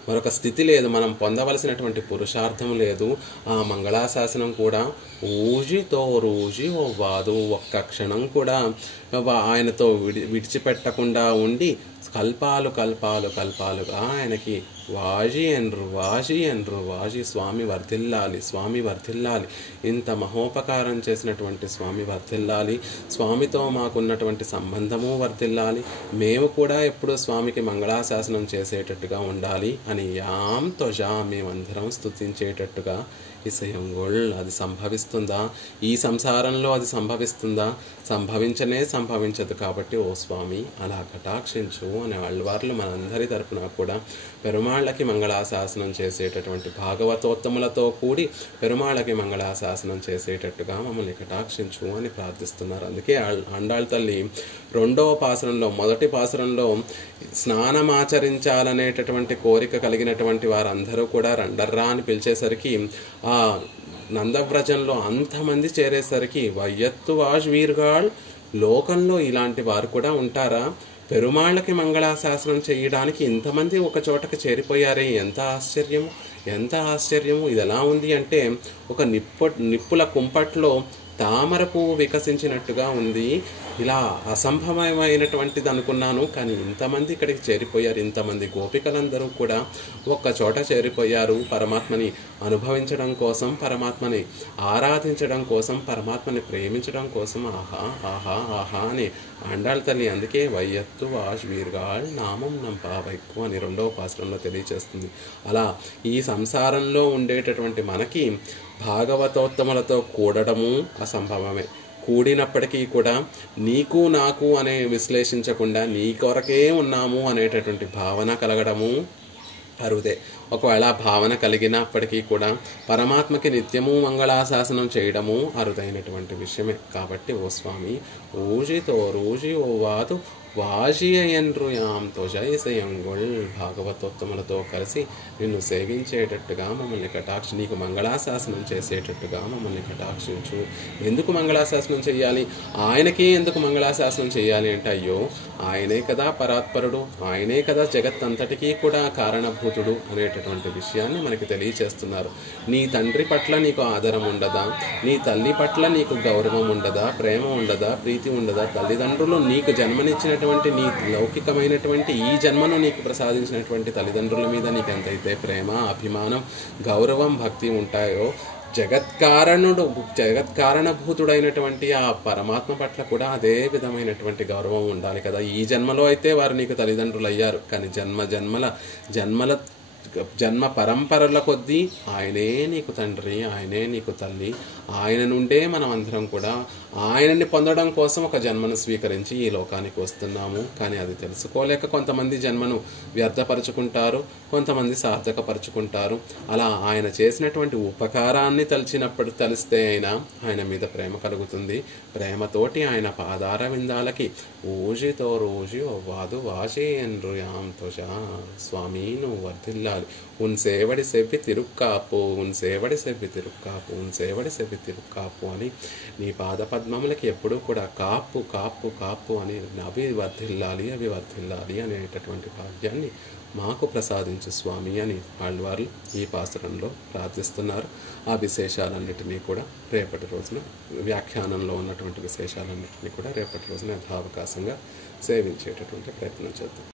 మరొక స్థితి లేదు. మనం పొందవలసినటువంటి పురుషార్థం లేదు. ఆ మంగళాశాసనం కూడా ఊజి ఓవ్వాదు, ఒక్క క్షణం కూడా ఆయనతో విడిచిపెట్టకుండా ఉండి కల్పాలుగా ఆయనకి వాజి ఎన్రు స్వామి వర్ధిల్లాలి, ఇంత మహోపకారం చేసినటువంటి స్వామి వర్ధిల్లాలి, స్వామితో మాకున్నటువంటి సంబంధము వర్ధిల్లాలి, మేము కూడా ఎప్పుడు స్వామికి మంగళాశాసనం చేసేటట్టుగా ఉండాలి అని మేమందరం స్తుతించేటట్టుగా ఇసయంగొళ్ అది సంభవిస్తుందా? ఈ సంసారంలో అది సంభవిస్తుందా? సంభవించదు. కాబట్టి ఓ స్వామి అలా కటాక్షించు అనే ఆళ్వార్లు మనందరి తరపున కూడా పెరుమాళ్ళకి మంగళాశాసనం చేసేటటువంటి భాగవతోత్తములతో కూడి పెరుమాళ్ళకి మంగళాశాసనం చేసేటట్టుగా మమ్మల్ని కటాక్షించు అని ప్రార్థిస్తున్నారు. అందుకే ఆండాళ్ తల్లి రెండవ పాసురంలో, మొదటి పాసురంలో స్నానమాచరించాలనేటటువంటి కోరిక కలిగినటువంటి వారందరూ కూడా రండర్రా అని పిలిచేసరికి ఆ నందవ్రజంలో అంతమంది చేరేసరికి వయ్యత్తు వాజ్ వీర్గాళ్, లోకంలో ఇలాంటి వారు కూడా ఉంటారా? పెరుమాళ్ళకి మంగళాశాసనం చేయడానికి ఇంతమంది ఒక చోటకి చేరిపోయారే, ఎంత ఆశ్చర్యము. ఇది ఎలా ఉంది అంటే ఒక నిప్పుల కుంపట్లో తామర పువ్వు వికసించినట్టుగా ఉంది. ఇలా అసంభవమైనటువంటిది అనుకున్నాను, కానీ ఇంతమంది ఇక్కడికి చేరిపోయారు. ఇంతమంది గోపికలందరూ కూడా ఒక్క చోట చేరిపోయారు పరమాత్మని అనుభవించడం కోసం, పరమాత్మని ఆరాధించడం కోసం, పరమాత్మని ప్రేమించడం కోసం. ఆహా ఆహా ఆహా అని ఆండాళ్ తల్లి అందుకే వైయత్తు వాష్వీర్గాళ్ నామం నంపావైక్కు అని 2వ పాసురంలో తెలియచేస్తుంది. అలా ఈ సంసారంలో ఉండేటటువంటి మనకి భాగవతోత్తములతో కూడడము అసంభవమే. కూడినప్పటికీ కూడా నీకు నాకు అనే విశ్లేషించకుండా నీ కొరకే ఉన్నాము అనేటటువంటి భావన కలగడము అరుదే. ఒకవేళ భావన కలిగినప్పటికీ కూడా పరమాత్మకి నిత్యము మంగళాశాసనం చేయడము అరుదైనటువంటి విషయమే. కాబట్టి ఓ స్వామి, ఊజితో రూజి ఓ వాదు వాజియన్రు యాంతో జయసయంగొల్, భాగవతోత్తములతో కలిసి నిన్ను సేవించేటట్టుగా మమ్మల్ని నీకు మంగళాశాసనం చేసేటట్టుగా మమ్మల్ని కటాక్షించు. ఎందుకు మంగళాశాసనం చేయాలి, ఆయనకే ఎందుకు మంగళాశాసనం చేయాలి అంటే, అయ్యో ఆయనే కదా పరాత్పరుడు, ఆయనే కదా జగత్తంతటికీ కూడా కారణభూతుడు అనేటటువంటి విషయాన్ని మనకి తెలియచేస్తున్నారు. నీ తండ్రి పట్ల నీకు ఆదరం ఉండదా, నీ తల్లి పట్ల నీకు గౌరవం ఉండదా, ప్రేమ ఉండదా, ప్రీతి ఉండదా, తల్లిదండ్రులు నీకు జన్మనిచ్చినటువంటి నీ లౌకికమైనటువంటి ఈ జన్మను నీకు ప్రసాదించినటువంటి తల్లిదండ్రుల మీద నీకు ఎంతైతే ప్రేమ, అభిమానం, గౌరవం, భక్తి ఉంటాయో, జగత్కారణభూతుడైనటువంటి ఆ పరమాత్మ పట్ల కూడా అదే విధమైనటువంటి గౌరవం ఉండాలి కదా. ఈ జన్మలో అయితే వారు నీకు తల్లిదండ్రులు అయ్యారు, కానీ జన్మ పరంపరల కొద్దీ ఆయనే నీకు తండ్రి, ఆయనే నీకు తల్లి. ఆయన నుండే మనం అందరం కూడా ఆయనని పొందడం కోసం ఒక జన్మను స్వీకరించి ఈ లోకానికి వస్తున్నాము. కానీ అది తెలుసుకోలేక కొంతమంది జన్మను వ్యర్థపరుచుకుంటారు, కొంతమంది సార్థకపరుచుకుంటారు. అలా ఆయన చేసినటువంటి ఉపకారాన్ని తెలిస్తే అయినా ఆయన మీద ప్రేమ కలుగుతుంది. ప్రేమతోటి ఆయన పాదార విందాలకి ఊజితో రోజు వాదు వాజే ఎన్రు యాంతోషా, స్వామి నువ్వు వర్ధిల్లాలి, ఉన్ సేవడి సెవ్వి తిరుక్కాపు, ఉన్ సేవడి సెవ్వి తిరుక్కాపు, ఉన్ సేవడి సెవ్వి తిరుక్కాపు అని నీ పాదపద్మములకి ఎప్పుడూ కూడా కాపు కాపు కాపు అని అవి వర్ధిల్లాలి అనేటటువంటి భాగ్యాన్ని మాకు ప్రసాదించు స్వామి అని వాళ్ళు ఈ పాసురంలో ప్రార్థిస్తున్నారు. ఆ విశేషాలన్నిటినీ కూడా రేపటి రోజున, వ్యాఖ్యానంలో ఉన్నటువంటి విశేషాలన్నిటినీ కూడా రేపటి రోజున యథావకాశంగా సేవించేటటువంటి ప్రయత్నం చేద్దాం.